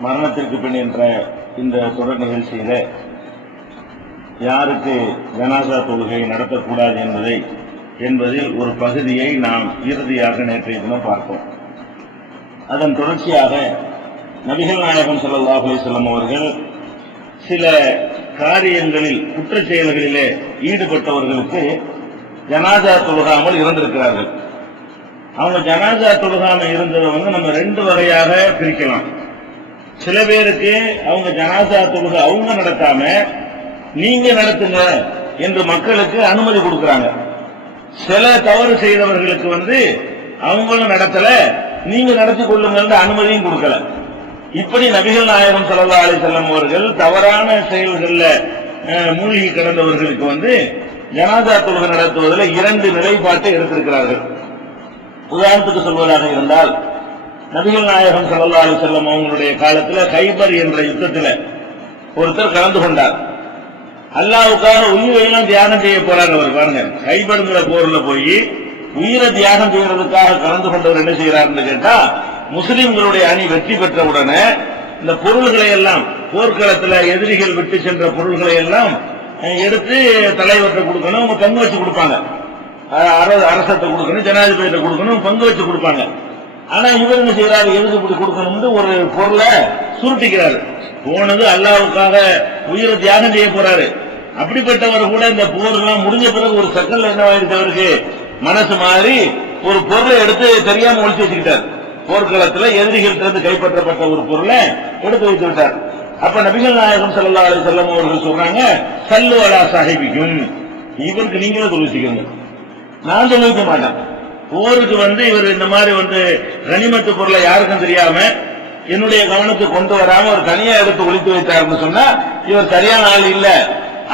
மரணத்திற்கு பின் என்ற இந்த தொடர் நிகழ்ச்சியில யாருக்கு ஜனாசா தொழுகை நடத்தக்கூடாது என்பதில் ஒரு பகுதியை நாம் இறுதியாக நேற்றைய தினம் பார்த்தோம். அதன் தொடர்ச்சியாக நபிகள் நாயகம் ஸல்லல்லாஹு அலைஹி வஸல்லம் அவர்கள் சில காரியங்களில் குற்றச் செயல்களிலே ஈடுபட்டவர்களுக்கு ஜனாசா தொழுகாமல் இருந்திருக்கிறார்கள். அவங்க ஜனாசா தொழுகாமல் இருந்ததை நம்ம ரெண்டு வகையாக பிரிக்கலாம். சில பேருக்கு அவங்க ஜனாசா தொழுகை அவங்க நடத்தாம நீங்க நடத்துங்க என்று மக்களுக்கு அனுமதி கொடுக்கறாங்க. சில தவறு செய்தவர்களுக்கு அவங்களும் நடத்தல, நீங்க நடத்தி கொள்ளுங்க அனுமதியும் கொடுக்கல. இப்படி நபிகள் நாயகம் ஸல்லல்லாஹு அலைஹி வஸல்லம் அவர்கள் தவறான செயல்கள்ல மூழ்கி கிடந்தவர்களுக்கு ஜனாசா தொழுகை நடத்துவதில் இரண்டு நிலைப்பாட்டை எடுத்திருக்கிறார்கள். உதாரணத்துக்கு சொல்வதாக இருந்தால், நபிகள் நாயகம் ஸல்லல்லாஹு அலைஹி வஸல்லம் அவங்களுடைய காலத்தில் கைபர் என்ற யுத்தத்தில் ஒருத்தர் கலந்து கொண்டார். அல்லாஹ்வுக்காக உயிரையெல்லாம் தியாகம் செய்ய போறார். அவர் பாருங்க, கைபர்ங்கிற போர்ல போய் உயிரை தியாகம் செய்யறதுக்காக கலந்து கொண்டவர் என்ன செய்யறாருன்னு கேட்டா, முஸ்லிம்களுடைய அணி வெற்றி பெற்ற உடனே இந்த பொருள்களை எல்லாம் போர்க்களத்தில் எதிரிகள் விட்டு சென்ற பொருள்களை எல்லாம் எடுத்து தலைவர்கிட்ட கொடுக்கணும், அவங்க பங்கு வச்சு கொடுப்பாங்க. அரசத்தை கொடுக்கணும், ஜனாதிபதியிட்ட கொடுக்கணும், பங்கு வச்சு கொடுப்பாங்க. ஆனா இவர் என்ன செய்யறாரு, எதுக்கு இப்படி கொடுக்கணும்னு ஒரு பொருளை சுருட்டிக்கிறாரு. போனது அல்லாஹ்வுக்காக உயிரை தியாகம் செய்ய போறாரு. அப்படிப்பட்டவர் கூட இந்த போர் எல்லாம் முடிஞ்ச பிறகு ஒரு செகண்ட்ல என்ன ஆயிடுச்சு, அவருக்கு மனசு மாறி ஒரு பொருளை எடுத்து தெரியாம ஒழிச்சு வச்சுக்கிட்டார். போர்க்களத்தில் எதிரிகள்ட்ட இருந்து கைப்பற்றப்பட்ட ஒரு பொருளை எடுத்து வைத்து விட்டார். அப்ப நபிகள் நாயகம் ஸல்லல்லாஹு அலைஹி வஸல்லம் அவர்கள் சொல்றாங்க, சல்லு அலா சாஹிபிக்கும், இவருக்கு நீங்களும் தொழுவிச்சுக்கோங்க, நான் தொழுவிக்க மாட்டேன். போருக்கு இவர் இந்த மாதிரி கனிமத்து பொருளை யாருக்கும் தெரியாம என்னுடைய கவனத்துக்கு கொண்டு வராம ஒரு தனியா எடுத்து ஒழித்து வைத்தார்னு சொன்னா இவர் சரியான ஆள் இல்ல.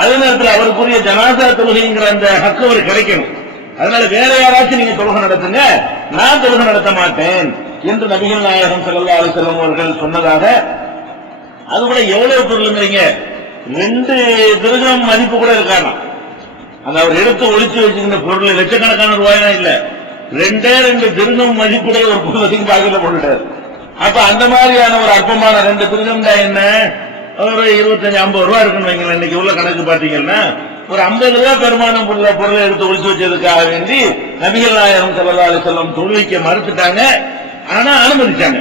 அதே நேரத்தில் அவருக்குரிய ஜனாசா தொழுகைங்கிற அந்த ஹக்கு அவர் கிடைக்கணும். அதனால வேற யாராச்சும் நீங்க தொழுகை நடத்துங்க, நான் தொழுகை நடத்த மாட்டேன் என்று நபிகள் நாயகம் ஸல்லல்லாஹு அலைஹி வஸல்லம் அவர்கள் சொன்னதாக. அது கூட எவ்வளவு பொருளுங்கிறீங்க, 2 திர்ஹம் மதிப்பு கூட இருக்கானா. அந்த அவர் எடுத்து ஒழிச்சு வச்சுக்கிற பொருள் லட்சக்கணக்கான ரூபாயா இல்ல, 2 திர்ஹம் மதிப்புடைய ஒரு பொருளையும் பாக்கெட்ல போட்டுட்டார். அப்ப அந்த மாதிரியான ஒரு அற்பமான 2 திர்ஹம் தான் என்ன, ஒரு 25-50 ரூபாய் இருக்குன்னு வைங்களேன். இன்னைக்கு உள்ள கணக்கு பாத்தீங்கன்னா ஒரு 50 ரூபாய் பெருமானம் பொருளை எடுத்து ஒழிச்சு வச்சதுக்காக வேண்டி நபிகள் நாயகம் ஸல்லல்லாஹு அலைஹி வஸல்லம் தொழுவிக்க மறுத்துட்டாங்க. ஆனா அனுமதிச்சாங்க.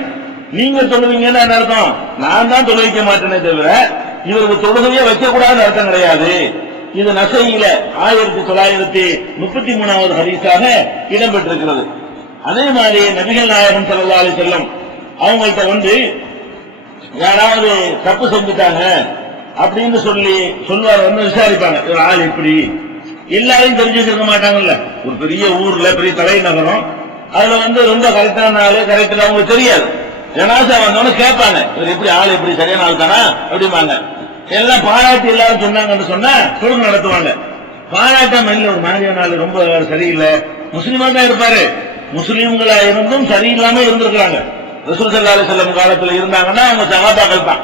நீங்க தொழுவீங்கன்னு என்ன அர்த்தம், நான் தான் தொழுவிக்க மாட்டேனே தவிர இவருக்கு தொழுகையே வைக்கக்கூடாதுன்னு அர்த்தம் கிடையாது. இது நசையில 1933வது ஹதீஸாக இடம்பெற்றிருக்கிறது. அதே மாதிரி நபிகள் நாயகம் ஸல்லல்லாஹு அலைஹி வஸல்லம் அவங்கள்ட்ட யாராவது தப்பு செஞ்சுட்டாங்க அப்படின்னு சொல்லுவார், விசாரிப்பாங்க. ஒரு ஆள் இப்படி எல்லாரையும் தெரிஞ்சு வச்சிருக்க மாட்டாங்கல்ல. ஒரு பெரிய ஊர்ல பெரிய தலைநகரம், அதுல ரொம்ப கரெக்டான ஆளு கரெக்ட் அவங்களுக்கு தெரியாது. ஜனாசா வந்தவொன்னு கேட்பாங்க, இவர் எப்படி ஆள் எப்படி சரியான ஆள் தானா அப்படிம்பாங்க. எல்லாம் பாராட்டி எல்லாரும் சொன்னாங்கன்னு சொன்னா தொழுகை நடத்துவாங்க. பாராட்டாம இல்ல, ஒரு மாதிரியான ஆளு ரொம்ப சரியில்லை, முஸ்லிமா தான் இருப்பாரு, முஸ்லிம்களா இருந்தும் சரியில்லாம இருந்திருக்கிறாங்க. ரசூல் ஸல்லல்லாஹு அலைஹி வஸல்லம் காலத்துல இருந்தாங்கன்னா அவங்க சஹாபாக்கள் தான்.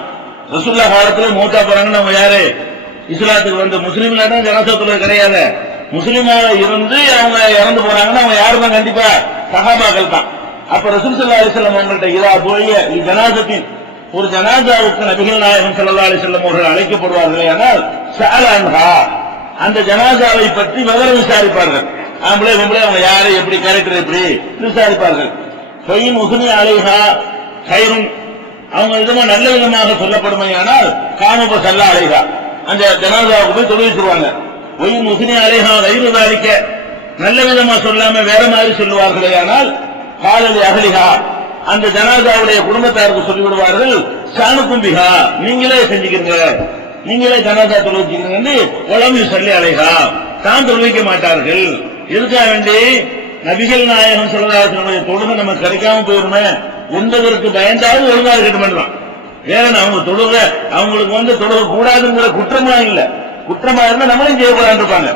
ரசூலுல்லாஹ் காலத்துல மூத்தா போறாங்கன்னா அவங்க யாரு, இஸ்லாத்துக்கு முஸ்லிம்ல தான் ஜனாசா தொழுகை கிடையாது. முஸ்லிமாக இருந்து அவங்க இறந்து போறாங்கன்னா அவங்க யாருதான், கண்டிப்பா சஹாபாக்கள் தான். அப்ப ரசூல் ஸல்லல்லாஹு அலைஹி வஸல்லம் அவங்கள்ட்ட இதா போய் ஜனாசத்தின் ஒரு ஜனாசாவுக்கு நபிகள் நாயகம் ஸல்லல்லாஹு அலைஹி வஸல்லம் அவர்கள் அழைக்கப்படுவார்களே, ஆனால் ஸஅலன்ஹா, அந்த ஜனாசாவை பற்றி விவரம் விசாரிப்பார்கள். ஆம்பளை பொம்பளை அவங்க யாரு, எப்படி கேரக்டர், எப்படி விசாரிப்பார்கள். ஃபைன் உஸ்னி அலைஹா கைரும், அவங்க விதமா நல்ல விதமாக சொல்லப்படுமையானால் காமப ஸல்லா அலைஹா, அந்த ஜனாசாவுக்கு போய் தொழுவிச்சிருவாங்க. ஒயின் உஸ்னி அலைஹா கைரு தாலிக்க, நல்ல விதமா சொல்லாம வேற மாதிரி சொல்லுவார்களே ஆனால் காலலி அகலிஹா, அந்த ஜனாசாவுடைய குடும்பத்தாருக்கு சொல்லிவிடுவார்கள், ஷானுக்கும் பிஹா, நீங்களே செஞ்சுக்கிறீங்க, நீங்களே ஜனாசா தொழுவிச்சுக்கிறீங்க, உலகம் சொல்லி அலைஹா, தான் தொழுவிக்க மாட்டார்கள். எதுக்காக வேண்டி, நபிகள் நாயகம் ஸல்லல்லாஹு அலைஹி வஸல்லம் தொழுகை நமக்கு கிடைக்காம போயிருமே என்பதற்கு பயந்தாவது ஒழுங்காக இருக்கட்டும். வேற அவங்க தொழுகை அவங்களுக்கு தொழுகை கூடாதுங்கிற குற்றமா இல்ல, குற்றமா இருந்தா நம்மளும் செய்யக்கூடாது இருப்பாங்க.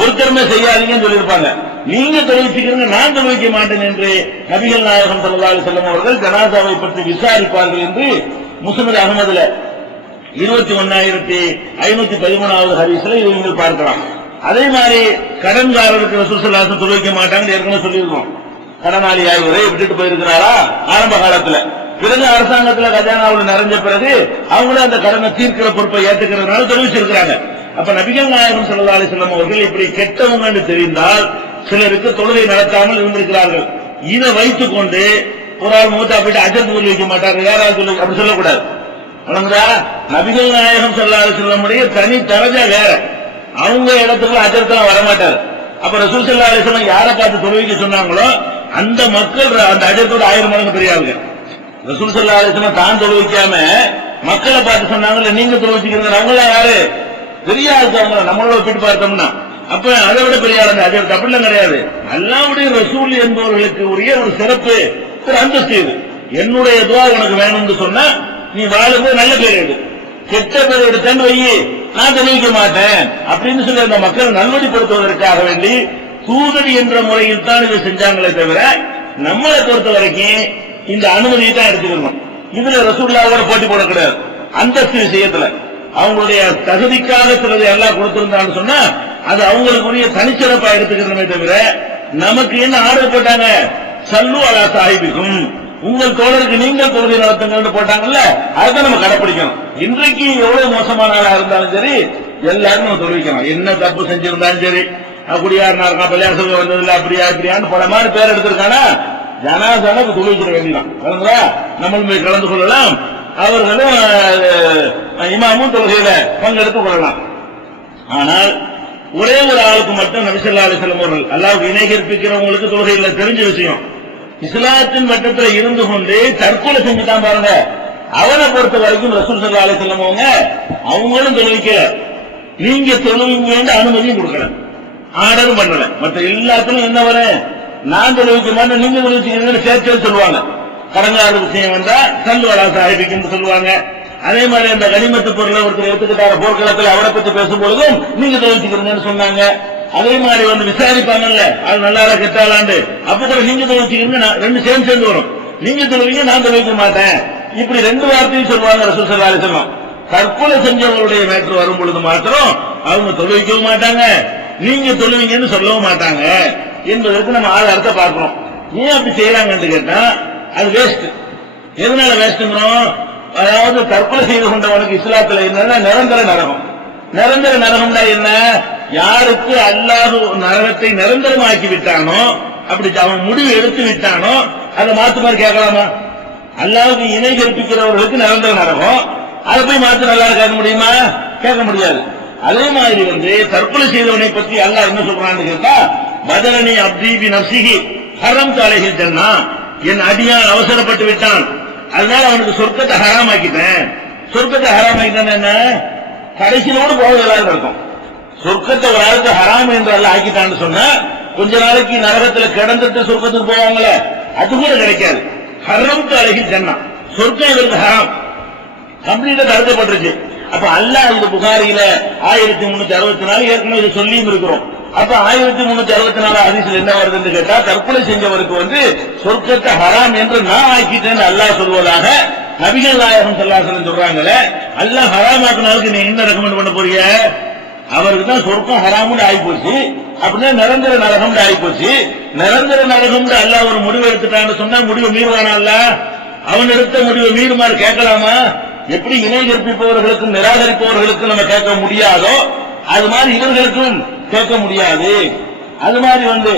ஒருத்தருமே செய்யாதீங்கன்னு சொல்லியிருப்பாங்க. நீங்க தொழுவிச்சுக்கிறீங்க, நான் தொழுவிக்க மாட்டேன் என்று நபிகள் நாயகம் ஸல்லல்லாஹு அலைஹி வஸல்லம் அவர்கள் ஜனாசாவை பற்றி விசாரிப்பார்கள் என்று முஸ்னத் அஹ்மதுல 21,513வது ஹதீஸ்ல இதை நீங்கள் பார்க்கலாம். அதே மாதிரி கடன்காரருக்கு ரசூல் ஸல்லல்லாஹு அலைஹி வஸல்லம் தொழுவிக்க மாட்டாங்கன்னு ஏற்கனவே சொல்லியிருக்கோம். கடனாளியாய் ஒரே விட்டுட்டு போயிருக்கிறாரா ஆரம்ப காலத்துல, பிறகு அரசாங்கத்துல கஜானாவில் நிறைஞ்ச பிறகு அவங்களும் அந்த கடனை தீர்க்கிற பொறுப்பை ஏற்றுக்கிறதுனால தெரிவிச்சிருக்கிறாங்க. அப்ப நபிகள் நாயகம் ஸல்லல்லாஹு அலைஹி வஸல்லம் அவர்கள் இப்படி கெட்டவங்க என்று தெரிந்தால் சிலருக்கு தொழுகை நடத்தாமல் இருந்திருக்கிறார்கள். இதை வைத்துக் கொண்டு ஒரு ஆள் மூத்தா போயிட்டு அஜர் சொல்லி வைக்க மாட்டாங்க, யாராவது சொல்லி அப்படி சொல்லக்கூடாது. நபிகள் நாயகம் ஸல்லல்லாஹு அலைஹி வஸல்லம் தனி தரஜா வேற, அவங்க இடத்துக்கு அஜர்த்தெல்லாம் வரமாட்டாரு. அப்ப ரசூல் ஸல்லல்லாஹு அலைஹி வஸல்லம் யாரை பார்த்து தொழுவிக்க சொன்னாங்களோ அந்த மக்கள் அந்த அஜர்த்தோட 1000 மடங்கு பெரியாருங்க. ரசூல் ஸல்லல்லாஹு அலைஹி வஸல்லம் தான் தொழுவிக்காம மக்களை பார்த்து சொன்னாங்கல்ல, நீங்க தொழுவிச்சுக்கிறீங்க, அவங்கள யாரு பெரிய ஆளுக்கு, அவங்க நம்மளோட ஒப்பிட்டு பார்த்தோம்னா அப்ப அதை விட பெரிய ஆளுங்க அஜர்த் அப்படிலாம் கிடையாது. அல்லாஹ்வுடைய ரசூல் என்பவர்களுக்கு உரிய ஒரு சிறப்பு, ஒரு அந்தஸ்து இது. என்னுடைய துஆ உனக்கு வேணும்னு சொன்னா நீ வாழும்போது நல்ல பேர் எடு, கெட்ட பேர் எடுத்தேன்னு வை, நான் தெரிவிக்க மாட்டேன் அப்படின்னு சொல்லி அந்த மக்கள் நல்வழிப்படுத்துவதற்காக வேண்டி தூதர் என்ற முறையில் தான் இதை செஞ்சாங்களே தவிர நம்மளை பொறுத்த வரைக்கும் இந்த அனுமதியை தான் எடுத்துக்கணும். இதுல ரசூலுல்லாஹோட போட்டி போட கிடையாது. அந்தஸ்து விஷயத்துல அவங்களுடைய தகுதிக்காக சிலதை எல்லாம் கொடுத்திருந்தான்னு சொன்னா அது அவங்களுக்குரிய தனிச்சிறப்பா எடுத்துக்கிறோமே தவிர நமக்கு என்ன ஆர்டர் போட்டாங்க, சல்லு அலா சாஹிபிக்கும், உங்கள் தோழருக்கு நீங்கள் தொழுகை நடத்துங்கள் போட்டாங்கல்ல, அதுதான் நம்ம கடைப்பிடிக்கணும். இன்றைக்கு எவ்வளவு மோசமான ஆளா இருந்தாலும் சரி எல்லாரும் நம்ம தொழுவிக்கணும். என்ன தப்பு செஞ்சிருந்தாலும் சரி, அப்படியாருனா இருக்கா, பள்ளியார் சொல்ல வந்ததில்ல, அப்படியா இப்படியான்னு பல மாதிரி பேர் எடுத்திருக்கானா ஜனாசான தொழுவிக்கிற வேண்டியதான். நம்மளும் போய் கலந்து கொள்ளலாம், அவர்களும் இமாமும் தொழுகையில பங்கெடுத்துக் கொள்ளலாம். ஆனால் ஒரே ஒரு ஆளுக்கு மட்டும் நபி ஸல்லல்லாஹு அலைஹி வஸல்லம் அவர்கள் அல்லாஹ்வுக்கு இணை கற்பிக்கிறவங்களுக்கு தொழுகையில தெரிஞ்ச விஷயம், இஸ்லாத்தின் மட்டத்தில் இருந்து கொண்டு தற்கொலை செஞ்சுட்டான் பாருங்க, அவனை பொறுத்த வரைக்கும் ரசூல் ஸல்லல்லாஹு அலைஹி வஸல்லம் அவங்களும் தொழுவிக்கல, நீங்க தொழுவீங்க அனுமதியும் கொடுக்கல, ஆர்டரும் பண்ணல. மற்ற எல்லாத்திலும் என்ன வர, நான் தொழுவிக்க மாட்டேன் நீங்க தொழுவிச்சீங்கன்னு சேர்த்து சொல்லுவாங்க. கடங்காத விஷயம் வந்தா சல்லு அலா சாஹிபிக்கு சொல்லுவாங்க. அதே மாதிரி அந்த கனிமத்து பொருளை ஒருத்தர் எடுத்துக்கிட்டார போர்க்களத்தில் அவரை பத்தி பேசும்பொழுதும் நீங்க தொழிச்சுக்கிறீங்கன்னு சொன்னாங்க. அதே மாதிரி வந்து விசாரிப்பாங்கல்ல, அது நல்லால கெட்டாலாண்டு, அப்ப கூட நீங்க தொழிச்சுக்கிறீங்க, ரெண்டு சேர்ந்து வரும், நீங்க தொழுவீங்க நான் தொழிக்க மாட்டேன், இப்படி ரெண்டு வார்த்தையும் சொல்லுவாங்க ரசூல் ஸல்லல்லாஹு அலைஹி வஸல்லம். தற்கொலை செஞ்சவங்களுடைய மேட்ரு வரும் பொழுது மாத்திரம் அவங்க தொழுவிக்கவும் மாட்டாங்க, நீங்க தொழுவீங்கன்னு சொல்லவும் மாட்டாங்க என்பதற்கு நம்ம ஆதாரத்தை பார்க்கிறோம். ஏன் அப்படி செய்யறாங்கன்னு கேட்டா அது வேஸ்ட். எதனால வேஸ்ட்ங்கிறோம், அதாவது தற்கொலை செய்து கொண்டவனுக்கு இஸ்லாத்துல என்னன்னா நிரந்தர நரகம். நிரந்தர நரகம்னா என்ன, யாருக்கு அல்லாஹ் நரகத்தை நிரந்தரமாக்கி விட்டானோ, அப்படி அவன் முடிவு எடுத்து விட்டானோ அதை மாற்றுமாறு கேட்கலாமா? அல்லாஹ்வுக்கு இணை கற்பிக்கிறவர்களுக்கு நிரந்தர நரகம், அதை போய் மாற்ற நல்லா கேட்க முடியுமா? கேட்க முடியாது. அதே மாதிரி வந்து தற்கொலை செய்தவனை பற்றி அல்லாஹ் என்ன சொல்றான்னு கேட்டா, பதலனி அப்தி பி நஃப்ஸிஹி ஹரம் அலைஹில் ஜன்னா, என் அடியான் அவசரப்பட்டு விட்டான், அதனால அவனுக்கு சொர்க்கத்தை ஹராமாக்கிட்டேன். சொர்க்கத்தை ஹராமாக்கிட்டேன் என்ன, கடைசியிலோடு போவதெல்லாம் இருக்கும். சொர்க்கத்தை ஒரு ஆளுக்கு ஹராம் என்று எல்லாம் ஆக்கிட்டான்னு சொன்னா கொஞ்ச நாளைக்கு நரகத்துல கிடந்துட்டு சொர்க்கத்துக்கு போவாங்களே, அது கூட கிடைக்காது. ஹரம் அலைஹில் ஜன்னா, சொர்க்கம் இவருக்கு ஹராம், கம்ப்ளீட்டா தடுக்கப்பட்டுருச்சு. அப்ப அல்லாஹ் இந்த புகாரியில 1364 ஏற்கனவே இதை சொல்லியும் இருக்கிறோம். அப்ப 1364 ஹதீஸ்ல என்ன வருதுன்னு கேட்டா, தற்கொலை செஞ்சவருக்கு வந்து சொர்க்கத்தை ஹராம் என்று நான் ஆக்கிட்டேன்னு அல்லாஹ் சொல்வதாக நபிகள் நாயகம் ஸல்லல்லாஹு அலைஹி வஸல்லம் சொல்றாங்களே. அல்லாஹ் ஹராமாக்குனாலுக்கு நீ என்ன ரெக்கமெண்ட் பண்ண போறீங்க? அவருக்கு தான் சொர்க்கம் ஹராம்னு ஆகி போச்சு, அப்படின்னா நிரந்தர நரகம் ஆகி போச்சு. நிரந்தர நரகம் அல்லாஹ் ஒரு முடிவு எடுத்துட்டான்னு சொன்னா முடிவை மீறுவானா? அல்லாஹ் அவன் எடுத்த முடிவை மீறுமாறு கேட்கலாமா? எப்படி இணை கற்பிப்பவர்களுக்கும் நிராகரிப்பவர்களுக்கும் நம்ம கேட்க முடியாதோ அது மாதிரி இவர்களுக்கும் கேட்க முடியாது. அது மாதிரி வந்து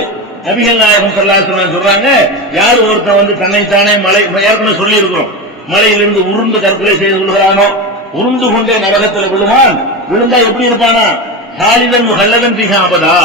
நபிகள் நாயகம் ஸல்லல்லாஹு அலைஹி வஸல்லம் சொல்றாங்க, யார் ஒருத்தன் வந்து தன்னைத்தானே மலை ஏற்கனவே சொல்லி இருக்கிறோம், மலையிலிருந்து உருண்டு தற்கொலை செய்து கொள்கிறானோ உருண்டு கொண்டே நரகத்தில் விழுவான். விழுந்தா எப்படி இருப்பானா, ஹாலிதன் முஹல்லதன் பிஹா அபதா,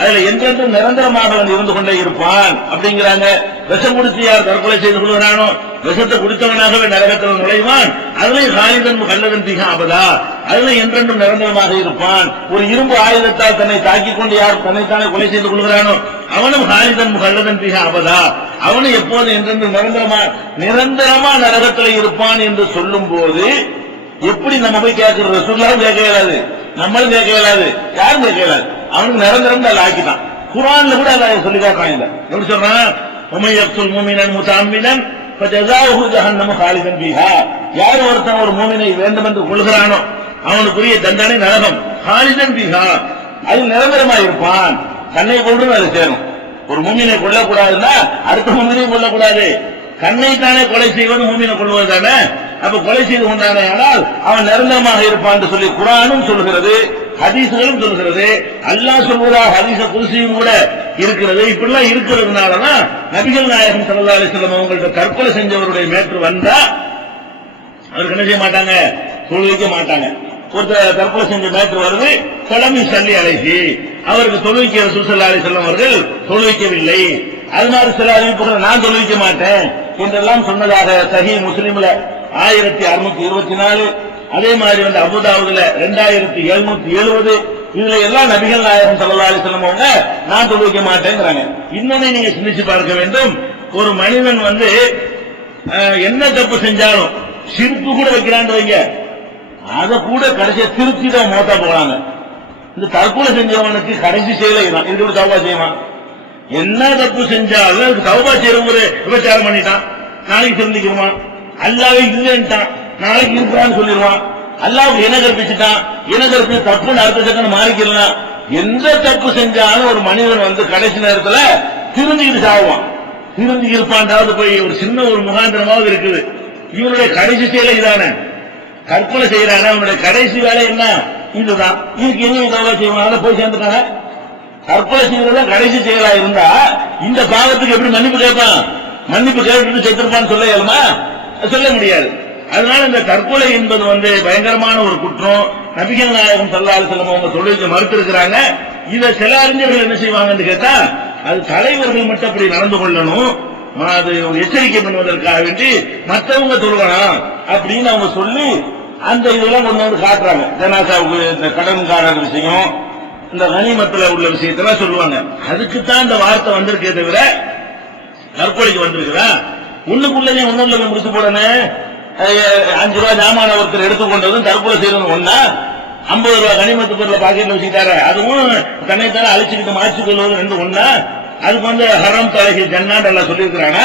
அதுல என்றென்றும் நிரந்தரமாக வந்து இருந்து கொண்டே இருப்பான் அப்படிங்கிறாங்க. விஷம் குடிச்சு யார் தற்கொலை செய்து கொள்கிறானோ விஷத்தை குடித்தவனாகவே நரகத்தில் நுழைவான், அதுலயும் ஹாலிதன் முஹல்லதன் பிஹா அபதா, அதுல என்றென்றும் நிரந்தரமாக இருப்பான். ஒரு இரும்பு ஆயுதத்தால் தன்னை தாக்கிக் கொண்டு யார் தன்னைத்தானே கொலை செய்து கொள்கிறானோ அவனும் ஹாலிதன் முஹல்லதன் பிஹா அபதா, அவனும் எப்போது என்றென்றும் நிரந்தரமா நரகத்தில் இருப்பான் என்று சொல்லும் போது எப்படி நம்ம போய் கேட்கிறது? ரசூலுல்லாஹ் கேட்க இயலாது, நம்மளும் கேட்க இயலாது, யாரும் கேட்க இயலாது. அவனுக்கு நிரந்தரம் அல்ல ஆக்கிட்டான். குர்ஆன்ல கூட அல்லாஹ் சொல்லி காட்டுறாங்க. எப்படி சொல்றான், உமை யக்துல் முஃமினன் முதஅம்மிதன் ஃபஜஸாஹு ஜஹன்னம காலிதன் பிஹா, யார் ஒருத்தன் ஒரு முஃமினை வேண்டும் என்று கொள்கிறானோ அவனுக்குரிய தண்டனை நரகம், காலிதன் பிஹா, அது நிரந்தரமாக இருப்பான். தன்னை கொண்டு அது சேரும். ஒரு முஃமினை கொல்லக்கூடாதுன்னா அடுத்த முஃமினை கொல்லக்கூடாது, கண்ணைத்தானே கொலை செய்வது மூமினை கொள்வது தானே. அப்ப கொலை செய்து கொண்டானே ஆனால் அவன் நிரந்தரமாக இருப்பான் சொல்லி குர்ஆனும் சொல்கிறது, ஹதீஸ்களும் சொல்கிறது, அல்லாஹ் சொல்வதாக ஹதீஸ குர்சியும் கூட இருக்கிறது. இப்படிலாம் இருக்கிறதுனாலதான் நபிகள் நாயகம் ஸல்லல்லாஹு அலைஹி வஸல்லம் அவங்கள்ட்ட தற்கொலை செஞ்சவருடைய மேற்று வந்தா அவருக்கு என்ன செய்ய மாட்டாங்க, தொழுவிக்க மாட்டாங்க. ஒருத்தர் தற்கொலை செஞ்ச மேற்று வருது, பலமி சல்லி அலைஹி, அவருக்கு தொழுவிக்க ரசூல் ஸல்லல்லாஹு அலைஹி வஸல்லம் அவர்கள் தொழுவிக்கவில்லை. அது மாதிரி சில அறிவிப்புகளை நான் தொழுவிக்க மாட்டேன் என்றெல்லாம் சொன்னதாக சஹீஹ் முஸ்லிம்ல 1624, அதே மாதிரி வந்து அபூதாவுதுல 2770, இதுல எல்லாம் நபிகள் நாயகம் ஸல்லல்லாஹு அலைஹி வஸல்லம் அவங்க நான் தொழுவிக்க மாட்டேங்கிறாங்க. இன்னொன்னு நீங்க சிந்திச்சு பார்க்க வேண்டும், ஒரு மனிதன் வந்து என்ன தப்பு செஞ்சாலும் சிரிப்பு கூட வைக்கிறான்னு வைங்க, அதை கூட கடைசியா திருச்சி தான் மோத்தா போறாங்க. இந்த தற்கொலை செஞ்சவனுக்கு கடைசி செயலை தான் இது தௌபா செய்வான். என்ன தப்பு செஞ்சாலும் தௌபா செய்யற ஒரு விபச்சாரம் பண்ணிட்டான், நாளைக்கு திருந்திக்குவான். அல்லாவே இல்லைன்ட்டான், நாளைக்கு இருக்கிறான்னு சொல்லிடுவான். அல்லாவுக்கு இன கற்பிச்சுட்டான், இன கற்பிச்சு தப்புன்னு அடுத்த செகண்ட் மாறிக்கலாம். எந்த தப்பு செஞ்சாலும் ஒரு மனிதன் வந்து கடைசி நேரத்துல திருந்திக்கிட்டு சாகுவான். திருந்தி இருப்பான்டாவது போய் ஒரு சின்ன ஒரு முகாந்திரமாவது இருக்குது. இவனுடைய கடைசி செயலை இதானே, தற்கொலை செய்யறான அவனுடைய கடைசி வேலை என்ன, இதுதான். இதுக்கு என்ன தௌபா செய்வாங்க, போய் சேர்ந்துட்டாங்க. தற்கொலை செய்யறதுதான் கடைசி செயலா இருந்தா இந்த பாவத்துக்கு எப்படி மன்னிப்பு கேட்பான்? மன்னிப்பு கேட்டு செத்துருப்பான்னு சொல்ல இயலுமா? சொல்ல முடியாது. அதனால இந்த தற்கொலை என்பது வந்து பயங்கரமான ஒரு குற்றம். நபிகள் நாயகம் ஸல்லல்லாஹு அலைஹி வஸல்லம் அவங்க தொழுவிக்க மறுத்திருக்கிறாங்க. இதை சில அறிஞர்கள் என்ன செய்வாங்கன்னு கேட்டா, அது தலைவர்கள் மட்டும் அப்படி நடந்து கொள்ளணும், அது எச்சரிக்கை பண்ணுவதற்காக வேண்டி மற்றவங்க தொழுகலாம் அப்படின்னு அவங்க சொல்லி அந்த இதெல்லாம் கொண்டு வந்து காட்டுறாங்க. ஜனாசாவுக்கு இந்த கடன்காரர் விஷயம், இந்த கனிமத்துல உள்ள விஷயத்தெல்லாம் சொல்லுவாங்க. அதுக்குத்தான் இந்த வார்த்தை வந்திருக்கே தவிர தற்கொலைக்கு வந்திருக்குதா? ஒண்ணுக்குள்ளே ஒண்ணுல முடிச்சு போடணும். 5 ரூபாய் ஜாமான ஒருத்தர் எடுத்துக்கொண்டதும் தற்கொலை செய்யறது ஒண்ணா, 50 ரூபாய் கனிமத்து பொருளை பாக்கெட்ல வச்சுக்கிட்டாரு அதுவும் தன்னைத்தானே அழிச்சுக்கிட்டு மாற்றி கொள்வது ரெண்டு ஒண்ணா? அதுக்கு வந்து ஹராம் தலைகி ஜன்னான் எல்லாம் சொல்லியிருக்கிறானா,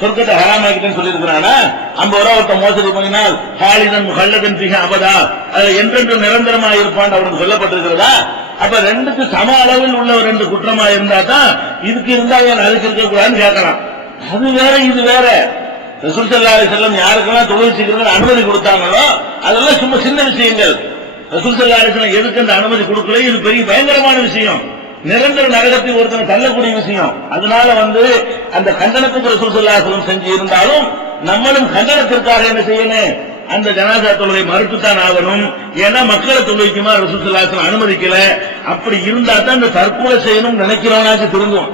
சொர்க்கத்தை ஹராமாக்கிட்டேன்னு சொல்லியிருக்கிறானா? 50 ரூபாய் ஒருத்த மோசடி பண்ணினால் ஹாலிதன் முஹல்லதன் பிஹ அபதா, அதுல என்றென்று நிரந்தரமா இருப்பான் அவனுக்கு சொல்லப்பட்டிருக்கிறதா? அப்ப ரெண்டுக்கு சம அளவில் உள்ள ஒரு ரெண்டு குற்றமா இருந்தா தான் இதுக்கு இருந்தா அதுக்கு இருக்கக்கூடாதுன்னு கேட்கலாம். அது வேற இது வேற. ரசூல் ஸல்லல்லாஹு அலைஹி வஸல்லம் யாருக்கெல்லாம் தொழுவிச்சுக்கிறது அனுமதி கொடுத்தாங்களோ அதெல்லாம் சும்மா சின்ன விஷயங்கள். ரசூல் ஸல்லல்லாஹு அலைஹி வஸல்லம் எதுக்கு அந்த அனுமதி கொடுக்கல, இது பெரிய பயங்கரமான விஷயம், நிரந்தர நரகத்தை ஒருத்தனை தள்ளக்கூடிய விஷயம். அதனால வந்து அந்த கண்டனத்துக்கு ரசூல் ஸல்லல்லாஹு அலைஹி வஸல்லம் செஞ்சு இருந்தாலும் நம்மளும் கண்டனத்திற்காக என்ன செய்யணும், அந்த ஜனாசா தொழுகை மறுத்துத்தான் ஆகணும். ஏன்னா மக்களை தொழுவிக்குமா ரசூல் ஸல்லல்லாஹு அலைஹி வஸல்லம் அனுமதிக்கல. அப்படி இருந்தா தான் இந்த தற்கொலை செய்யணும் நினைக்கிறவனாச்சு திருந்தும்.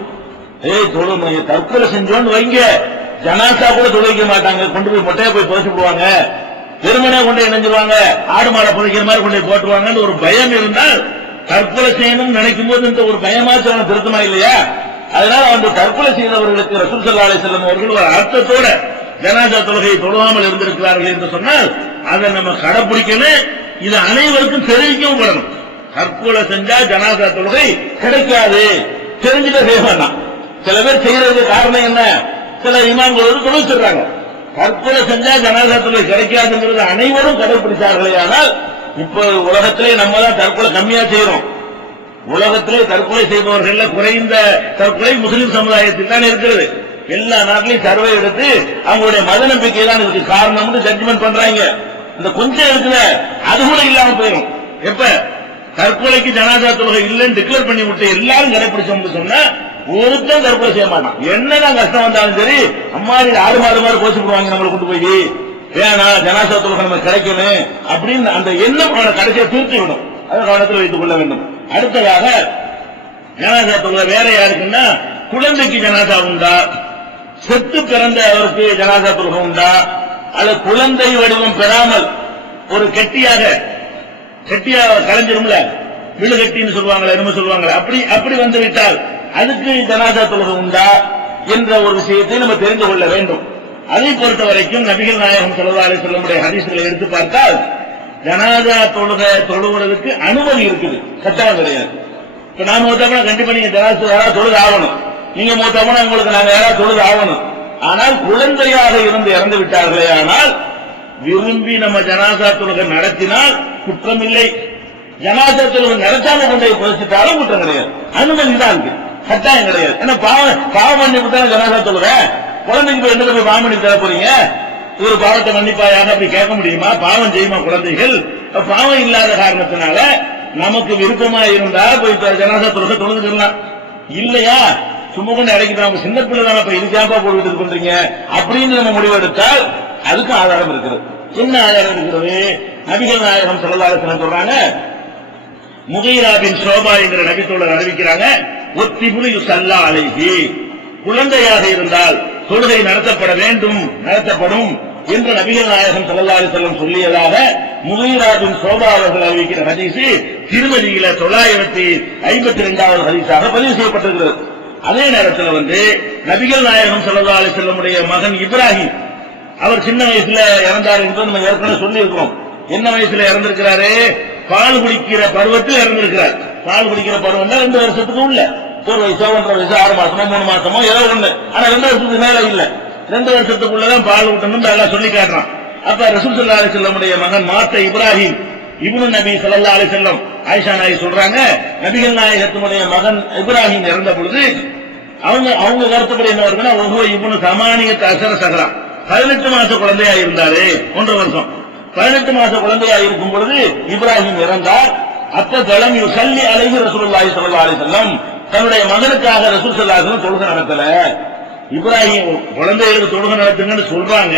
தற்கொலை செஞ்சோன்னு வைங்க, ஜனாசா கூட தொழுவிக்க மாட்டாங்க, கொண்டு போய் மொட்டையா போய் புதைச்சு போடுவாங்க, வெறுமனே கொண்டு நினைஞ்சிருவாங்க, ஆடு மாடை புதைக்கிற மாதிரி கொண்டு போய் போட்டுருவாங்கன்னு ஒரு பயம் இருந்தால் தற்கொலை செய்யணும் நினைக்கும் போது இந்த ஒரு பயமாச்சு அவனை திருத்தமா இல்லையா? அதனால அந்த தற்கொலை செய்தவர்களுக்கு ரசூல் ஸல்லல்லாஹு அலைஹி வஸல்லம் அவர்கள் ஒரு அர்த்தத்தோட ஜனாசா தொழுகையை தொழுவாமல் இருந்திருக்கிறார்கள் என்று சொன்னால் அதை நம்ம கடைபிடிக்கணும். இது அனைவருக்கும் தெரிவிக்கவும் படணும். தற்கொலை செஞ்சா ஜனாசா தொழுகை கிடைக்காது தெரிஞ்சுட்டே செய்ய வேண்டாம். சில பேர் செய்யறதுக்கு காரணம் என்ன, சில இமாம்களோடு தொழிற்சிடுறாங்க. தற்கொலை செஞ்சா ஜனாசா தொழுகை கிடைக்காதுங்கிறது அனைவரும் கடைபிடித்தார்களே. ஆனால் இப்ப உலகத்திலே நம்ம தான் தற்கொலை கம்மியா செய்யறோம். உலகத்திலே தற்கொலை செய்பவர்கள் குறைந்த தற்கொலை முஸ்லிம் சமுதாயத்தில் தான் இருக்கிறது. எல்லா நாட்டிலையும் சர்வே எடுத்து அவங்களுடைய மத நம்பிக்கை தான் இதுக்கு காரணம் ஜட்ஜ்மெண்ட் பண்றாங்க. இந்த கொஞ்சம் இருக்குல்ல அது கூட இல்லாம போயிடும். எப்ப தற்கொலைக்கு ஜனாசா தொழுகை இல்லைன்னு டிக்ளேர் பண்ணி விட்டு எல்லாரும் கடைபிடிச்சோம்னு சொன்னா ஒருத்தன் தற்கொலை செய்ய மாட்டான். என்னதான் கஷ்டம் வந்தாலும் சரி, அம்மாரி ஆடு மாடு மாதிரி கோச்சு போடுவாங்க நம்மளை கொண்டு போய், வேணா ஜனாசா தொழுகை நம்ம கிடைக்கணும் அப்படின்னு அந்த எண்ணம் அவனை கடைசியா திருத்தி விடும். அதை கவனத்தில் வைத்துக் கொள்ள வேண்டும். அடுத்ததாக ஜனாசா தொழுகை வேற யாருக்குன்னா, குழந்தைக்கு ஜனாசா உண்டா, செத்து பிறந்த அவருக்கு ஜனாசா தொழுகை உண்டா, அல்லது குழந்தை வடிவம் பெறாமல் ஒரு கெட்டியாக கலைஞ்சிரும்ல, விழுகட்டின்னு சொல்லுவாங்களா என்னமோ சொல்லுவாங்களா, அப்படி வந்து விட்டால் அதுக்கு ஜனாசா தொழுகை உண்டா என்ற ஒரு விஷயத்தை நம்ம தெரிந்து கொள்ள வேண்டும். அதை பொறுத்த வரைக்கும் நபிகள் நாயகம் ஸல்லல்லாஹு அலைஹி வஸல்லம் ஹதீஸ்களை எடுத்து பார்த்தால் ஜனாசா தொழுகை தொழுகிறதுக்கு அனுமதி இருக்குது, கட்டாயம் கிடையாது. இப்ப நாம மூத்தா கண்டிப்பா நீங்க ஜனாசா யாராவது தொழுது ஆகணும், நீங்க மூத்தா உங்களுக்கு நாங்க யாராவது தொழுது ஆகணும். ஆனால் குழந்தையாக இருந்து இறந்து விட்டார்களே, ஆனால் விரும்பி நம்ம ஜனாசா தொழுகை நடத்தினால் குற்றம் இல்லை. ஜனாசா தொழுகை நடத்தாம கொண்டே புதைச்சிட்டாலும் குற்றம் கிடையாது. அனுமதி தான் இருக்கு, கட்டாயம் கிடையாது. ஏன்னா பாவம் பண்ணி விட்டாலும் ஜனாசா தொழுகை குழந்தைக்கு போய் என்ன போய் பாவம் பண்ணி தர போறீங்க? ஒரு பாவத்தை மன்னிப்பாயாக அப்படி கேட்க முடியுமா? பாவம் செய்யுமா குழந்தைகள்? பாவம் இல்லாத காரணத்தினால நமக்கு விருப்பமா இருந்தா போய் ஜனாசா தொழுதுக்கலாம். இல்லையா சும்மா கொண்டு இறக்கிட்டு சின்ன பிள்ளை தானே இப்ப இதுக்காப்பா போட்டு இது பண்றீங்க அப்படின்னு நம்ம முடிவெடுத்தால் அதுக்கு ஆதாரம் இருக்கிறது. என்ன ஆதாரம் இருக்கிறது? நபிகள் நாயகம் ஸல்லல்லாஹு அலைஹி வஸல்லம் சொல்றாங்க, முகீரா பின் ஷோபா என்கிற நபித்தோழர் அறிவிக்கிறாங்க, ஒத்திபுலி யுஸல்லா அலைஹி, குழந்தையாக இருந்தால் தொழுகை நடத்தப்பட வேண்டும், நடத்தப்படும் என்று நபிகள் நாயகம் ஸல்லல்லாஹு அலைஹி வஸல்லம் சொல்லியதாக முகீரா பின் ஷோபா அவர்கள் அறிவிக்கிற ஹதீஸ் திருமதியில 952வது ஹதீஸாக பதிவு செய்யப்பட்டிருக்கிறது. அதே நேரத்தில் நபிகள் நாயகம் ஸல்லல்லாஹு அலைஹி வஸல்லமுடைய மகன் இப்ராஹிம் அவர் சின்ன வயசுல இறந்தார் என்று நம்ம ஏற்கனவே சொல்லி இருக்கிறோம். என்ன வயசுல இறந்திருக்கிறாரு? பால் குடிக்கிற பருவத்தில் இறந்திருக்கிறார். பால் குடிக்கிற பருவம் 2 வருஷத்துக்கு உள்ள, 1 வயசோ 1.5 வயசோ 6 மாசமோ 3 மாசமோ ஏதோ ஒண்ணு, ஆனா 2 வருஷத்துக்கு மேல இல்ல. 2 வருஷத்துக்குள்ளதான் பால் ஊட்டணும் எல்லாம் சொல்லி காட்டுறான். அப்ப ரசூல் ஸல்லல்லாஹு அலைஹி வஸல்லமுடைய மகன் மாத்த இப்ராஹிம் இப்னு நபி ஸல்லல்லாஹு அலைஹி வஸல்லம் ஆயிஷா நாயகி சொல்றாங்க, நபிகள் நாயகத்தினுடைய மகன் இப்ராஹிம் இறந்த பொழுது அவங்க கருத்துப்படி என்ன வருதுன்னா, ஒவ்வொரு இப்னு சமானியத் அஸர சஹரா 18 மாச குழந்தையா இருந்தாரு, 1.5 வருஷம். 18 மாச குழந்தையா இருக்கும் பொழுது இப்ராஹிம் இறந்தார். அப்ப தலம் யுஸல்லி அலைஹி ரசூலுல்லாஹி ஸல்லல்லாஹு அலைஹி வஸல்லம் தன்னுடைய மகனுக்காக ரசூல் ஸல்லல்லாஹு அலைஹி வஸல்லம் தொழுகை நடத்தல. இப்ராஹிம் குழந்தைகளுக்கு தொழுகை நடத்துங்கன்னு சொல்றாங்க.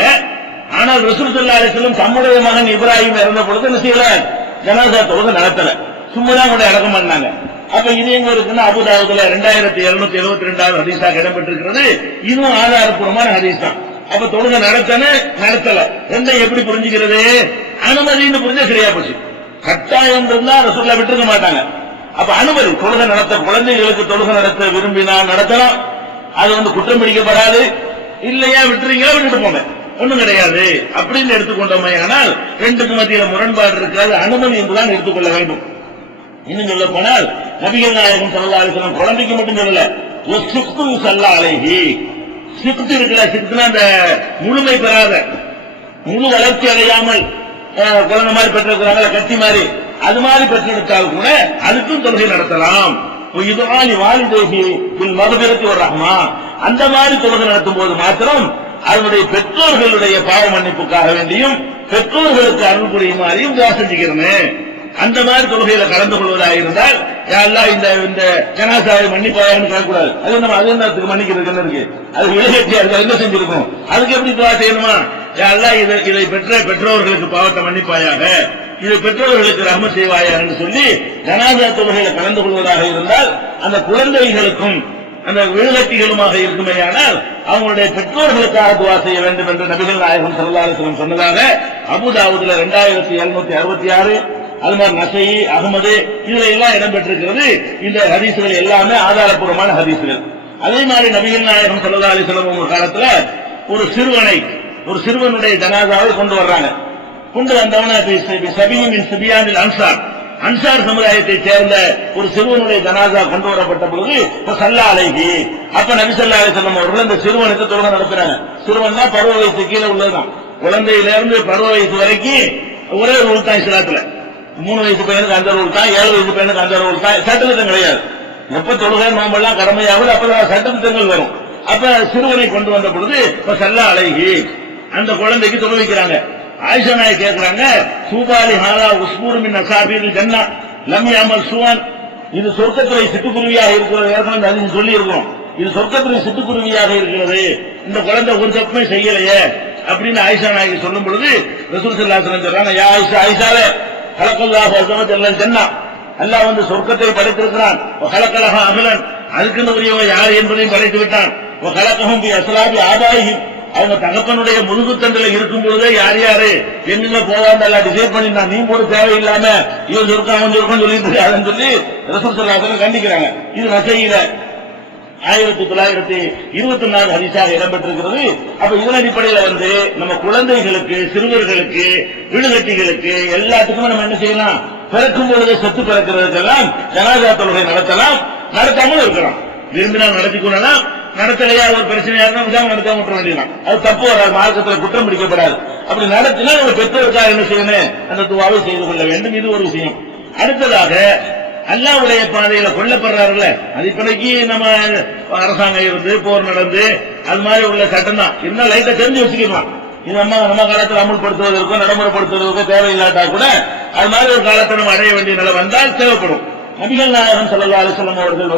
ஆனால் ரசூல் ஸல்லல்லாஹு அலைஹி வஸல்லம் தம்முடைய மகன் இப்ராஹிம் இறந்த பொழுது என்ன செய்யல? ஜனாஸா தொழுகை நடத்தல, சும்மாதான் கொண்டு அடக்கம் பண்ணாங்க. அப்ப இது எங்க இருக்குன்னா அபூதாவுதுல 2772வது ஹதீஸாக இடம்பெற்றிருக்கிறது. இதுவும் ஆதாரப்பூர்வமான ஹதீஸ் தான். அப்ப தொழுகை நடத்தல ரெண்டையும் எப்படி புரிஞ்சுக்கிறது? அனுமதின்னு புரிஞ்சா சரியா போச்சு. கட்டாயம் இருந்தா ரசூலுல்லாஹ் விட்டுருக்க மாட்டாங்க. அப்ப அனுமதி, தொழுகை நடத்த, குழந்தைகளுக்கு தொழுகை நடத்த விரும்பினால் நடத்தலாம், அது குற்றம் பிடிக்கப்படாது. இல்லையா விட்டுறீங்களா, விட்டுட்டு போங்க, ஒண்ணும் கிடையாது அப்படின்னு எடுத்துக்கொண்டோமே. ஆனால் ரெண்டுக்கு மத்தியில முரண்பாடு இருக்காது, அனுமதி என்றுதான் எடுத்துக்கொள்ள வேண்டும். இன்னும் சொல்ல போனால் நபிகள் நாயகம் ஸல்லல்லாஹு அலைஹி வஸல்லம் குழந்தைக்கு மட்டும் சொல்லல, வஸ்ஸுக்து ஸல்லல்லாஹு அலைஹி, சிக்து இருக்கிற சிக்துனா அந்த முழுமை பெறாத, முழு வளர்ச்சி அடையாமல் குழந்தை மாதிரி பெற்றிருக்கிறாங்களா, கட்டி மாதிரி, அது மாதிரி பெற்றெடுத்தால் கூட அதுக்கும் தொழுகை நடத்தலாம். அந்த மாதிரி தொழுகை நடத்தும் போது மாத்திரம் அதனுடைய பெற்றோர்களுடைய பாவ மன்னிப்புக்காக வேண்டியும் பெற்றோர்களுக்கு அருள் புரியுமாறியும் துஆ செஞ்சுக்கிறேன். அந்த மாதிரி தொழுகையில கலந்து கொள்வதாக இருந்தால் யாரெல்லாம் இந்த ஜனாசாவை மன்னிப்பாயான்னு கேட்கக்கூடாது. அது நம்ம அது என்னத்துக்கு மன்னிக்கிறதுக்கு இருக்கு, அது விளையாட்டியா இருக்கு, என்ன செஞ்சிருக்கோம், அதுக்கு எப்படி துஆ செய்யணுமா? யாரெல்லாம் இதை பெற்ற பெற்றோர்களுக்கு பாவத்தை மன்னிப்பாயாக, இதை பெற்றோர்களுக்கு ரஹ்மத் செய்வாயான்னு சொல்லி ஜனாசா தொழுகையில கலந்து கொள்வதாக இருந்தால் அந்த குழந்தைகளுக்கும் அந்த விழுகட்டிகளுமாக இருக்குமேயானால் அவங்களுடைய பெற்றோர்களுக்காக துஆ செய்ய வேண்டும் என்று நபிகள் நாயகம் ஸல்லல்லாஹு அலைஹி வஸல்லம் சொன்னதாக அபூதாவுதுல 2766, அது மாதிரி நசை, அகமது இதுல எல்லாம் இடம்பெற்றிருக்கிறது. இந்த ஹதீஸ்கள் எல்லாமே ஆதாரப்பூர்வமான ஹதீஸ்கள். அதே மாதிரி நபிகள் நாயகம் ஸல்லல்லாஹு அலைஹி வஸல்லம் ஒரு காலத்துல ஒரு சிறுவனுடைய ஜனாசாவை கொண்டு வர்றாங்க. கொண்டு வந்தவன சபியானில் அன்சார் சமுதாயத்தை சேர்ந்த ஒரு சிறுவனுடைய ஜனாசா கொண்டு வரப்பட்ட பொழுது ஸல்லல்லாஹு அலைஹி, அப்ப நபி ஸல்லல்லாஹு அலைஹி வஸல்லம் அவர்கள் இந்த சிறுவனுக்கு தொழுகை நடத்துறாங்க. சிறுவன் தான் பருவ வயசு கீழே உள்ளதுதான், குழந்தையிலிருந்து பருவ வயசு வரைக்கும் ஒரே ரூல் தான் இஸ்லாத்துல. 3 வயசு பையனுக்கு அந்த ரூல் தான், 7 வயசு பையனுக்கு அந்த ரூல் தான், சட்டத்திட்டம் கிடையாது. எப்ப தொழுகை நோம்பெல்லாம் கடமையாவது அப்பதான் சட்டத்திட்டங்கள் வரும். அப்ப சிறுவனை கொண்டு வந்த பொழுது ஸல்லல்லாஹு அலைஹி அந்த குழந்தைக்கு தொழு வைக்கிறாங்க. ஆயிஷா நாயகி கேட்கிறாங்க, சூபாலி ஹாலா உஸ்பூர் மின் அஸாபில் ஜன்னா லம் யஅமல் சுவான், இது சொர்க்கத்துறை சிட்டுக்குருவியாக இருக்கிறது. ஏற்கனவே அது சொல்லி இருக்கோம், இது சொர்க்கத்துறை சிட்டுக்குருவியாக இருக்கிறது, இந்த குழந்தை ஒரு தப்புமே செய்யலையே அப்படின்னு ஆயிஷா நாயகி சொல்லும் பொழுது ரசூல் ஸல்லல்லாஹு அலைஹி வஸல்லம் சொல்றாங்க, யா ஆயிஷாவே கலக்கல்லாஹு அஸ்ஸ வஜல்ல ஜன்னா, அல்லாஹ் சொர்க்கத்தை படைத்திருக்கிறான், கலக்கலஹா அஹ்லன், அதுக்குன்னு உரியவங்க யார் என்பதையும் படைத்து விட்டான், கலக்கஹும் பி அஸ்லாபி ஆபாயிஹிம், அவங்க தகப்பனுடைய முதுகுத்தண்டில இருக்கும் பொழுதே யார் யாரு எங்க போவான்னு எல்லாம் டிசைட் பண்ணிருந்தான், நீ கூட தேவையில்லாம இவன் சொர்க்கம் அவன் சொர்க்கம் சொல்லிட்டு அதன்னு சொல்லி ரசூல் ஸல்லல்லாஹு அலைஹி வஸல்லம் கண்டிக்கிறாங்க. இது நசையில 1924 ஹதீஸாக இடம்பெற்றிருக்கிறது. அப்ப இதன் அடிப்படையில் நம்ம குழந்தைகளுக்கு, சிறுவர்களுக்கு, விழுகட்டிகளுக்கு எல்லாத்துக்குமே நம்ம என்ன செய்யலாம், பிறக்கும் பொழுது செத்து பிறக்கிறதுக்கெல்லாம் ஜனாஸா தொழுகை நடத்தலாம், நடத்தாமல் இருக்கலாம். விரும்பினால் நடத்தி கொள்ளலாம், நடத்தலையா ஒரு பிரச்சனையா இருந்தா நடத்தாம விட்டுற வேண்டியதான், அது தப்பு வராது, மார்க்கத்தில் குற்றம் பிடிக்கப்படாது. அப்படி நடத்தினா நம்ம பெற்றோருக்காக என்ன செய்யணும், அந்த துவாவை செய்து கொள்ள வேண்டும். இது ஒரு விஷயம். அடுத்ததாக அல்லாஹ்வுடைய பாதையில கொல்லப்படுறாருல்ல, அது இப்போதைக்கு நம்ம அரசாங்கம் இருந்து போர் நடந்து அது மாதிரி உள்ள சட்டம் தான் இருந்தால் லைட்டா தெரிஞ்சு வச்சுக்கலாம். இது நம்ம காலத்தில் அமல்படுத்துவதற்கோ நடைமுறைப்படுத்துவதற்கோ தேவையில்லாட்டா கூட அது மாதிரி ஒரு காலத்தை நம்ம அடைய வேண்டிய நிலை வந்தால் தேவைப்படும். நபிகள் நாயகம் ஸல்லல்லாஹு அலைஹி வஸல்லம் அவர்கள்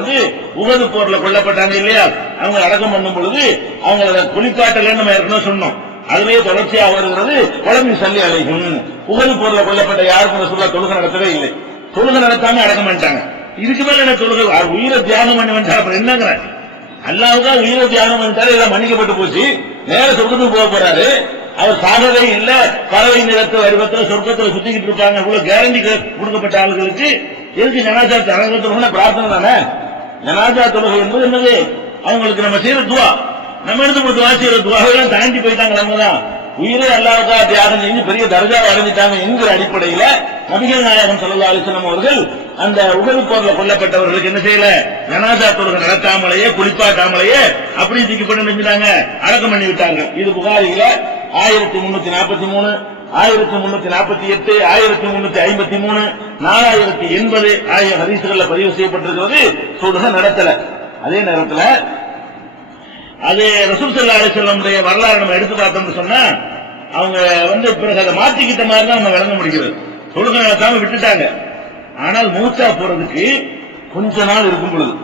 உஹது போர்ல கொல்லப்பட்டாங்க இல்லையா, அவங்க அடக்கம் பண்ணும் பொழுது அவங்கள குளிப்பாட்டலன்னு நம்ம ஏற்கனவே சொன்னோம். அதுவே தொடர்ச்சியா வருகிறது குழம்பு சல்லி அலைஹிம். உஹது போர்ல கொல்லப்பட்ட யாருக்கும் ரசூலுல்லாஹ் தொழுகை நடத்தவே இல்லை, தொழுகை நடத்தாம அடக்கம் பண்ணிட்டாங்க. இதுக்கு மேல என்ன தொழுகை, உயிரை தியாகம் பண்ணி வந்துட்டா அப்புறம் என்னங்கிற, அல்லாஹ்வுக்கா உயிரை தியாகம் பண்ணிட்டாரு, எல்லாம் மன்னிக்கப்பட்டு போச்சு, நேர சொர்க்கத்துக்கு போக போறாரு. அவர் சாகவே இல்ல, பறவை நிறத்து வடிவத்தில் சொர்க்கத்தில் சுத்திக்கிட்டு இருப்பாங்க. இவ்வளவு கேரண்டி கொடுக்கப்பட்ட ஆளுகளுக்கு எதுக்கு ஜனாசா தொழுகை? பிரார்த்தனை தானே. ஜனாசா தொழுகை என்பது என்னது, அவங்களுக்கு நம்ம செய்யற துவா, நம்ம எடுத்து கொடுத்து வாசிக்கிற துவாவெல்லாம் தாண்டி போயிட்டாங்க. நம்ம தான் உயிரை அல்லாஹ்வுக்கா தியாகம் செஞ்சு பெரிய தர்ஜாவை அடைஞ்சிட்டாங்க என்கிற அடிப்படையில நபிகள் நாயகம் ஸல்லல்லாஹு அலைஹி வஸல்லம் அவர்கள் அந்த உஹது போர்ல கொல்லப்பட்டவர்களுக்கு என்ன செய்யல, ஜனாசா தொழுகை நடத்தாமலேயே குளிப்பாட்டாமலேயே அப்படி தூக்கி போட்டு நினைஞ்சிட்டாங்க, அடக்கம் பண்ணி விட்டாங்க. இது புகாரில 1343, 1348, 1353, 4080 ஆகிய ஹதீஸ்கள்ல பதிவு செய்யப்பட்டிருக்கிறது. தொழுகை நடத்தல. அதே நேரத்தில் அது ரசூல் ஸல்லல்லாஹு அலைஹி வஸல்லம் வரலாறு நம்ம எடுத்து பார்த்தோம்னு சொன்னா அவங்க பிறகு அதை மாத்திக்கிட்ட மாதிரி தான் நம்ம விளங்க முடிகிறது. தொழுகை நடத்தாம விட்டுட்டாங்க. ஆனால் மூச்சா போறதுக்கு கொஞ்ச நாள் இருக்கும் பொழுது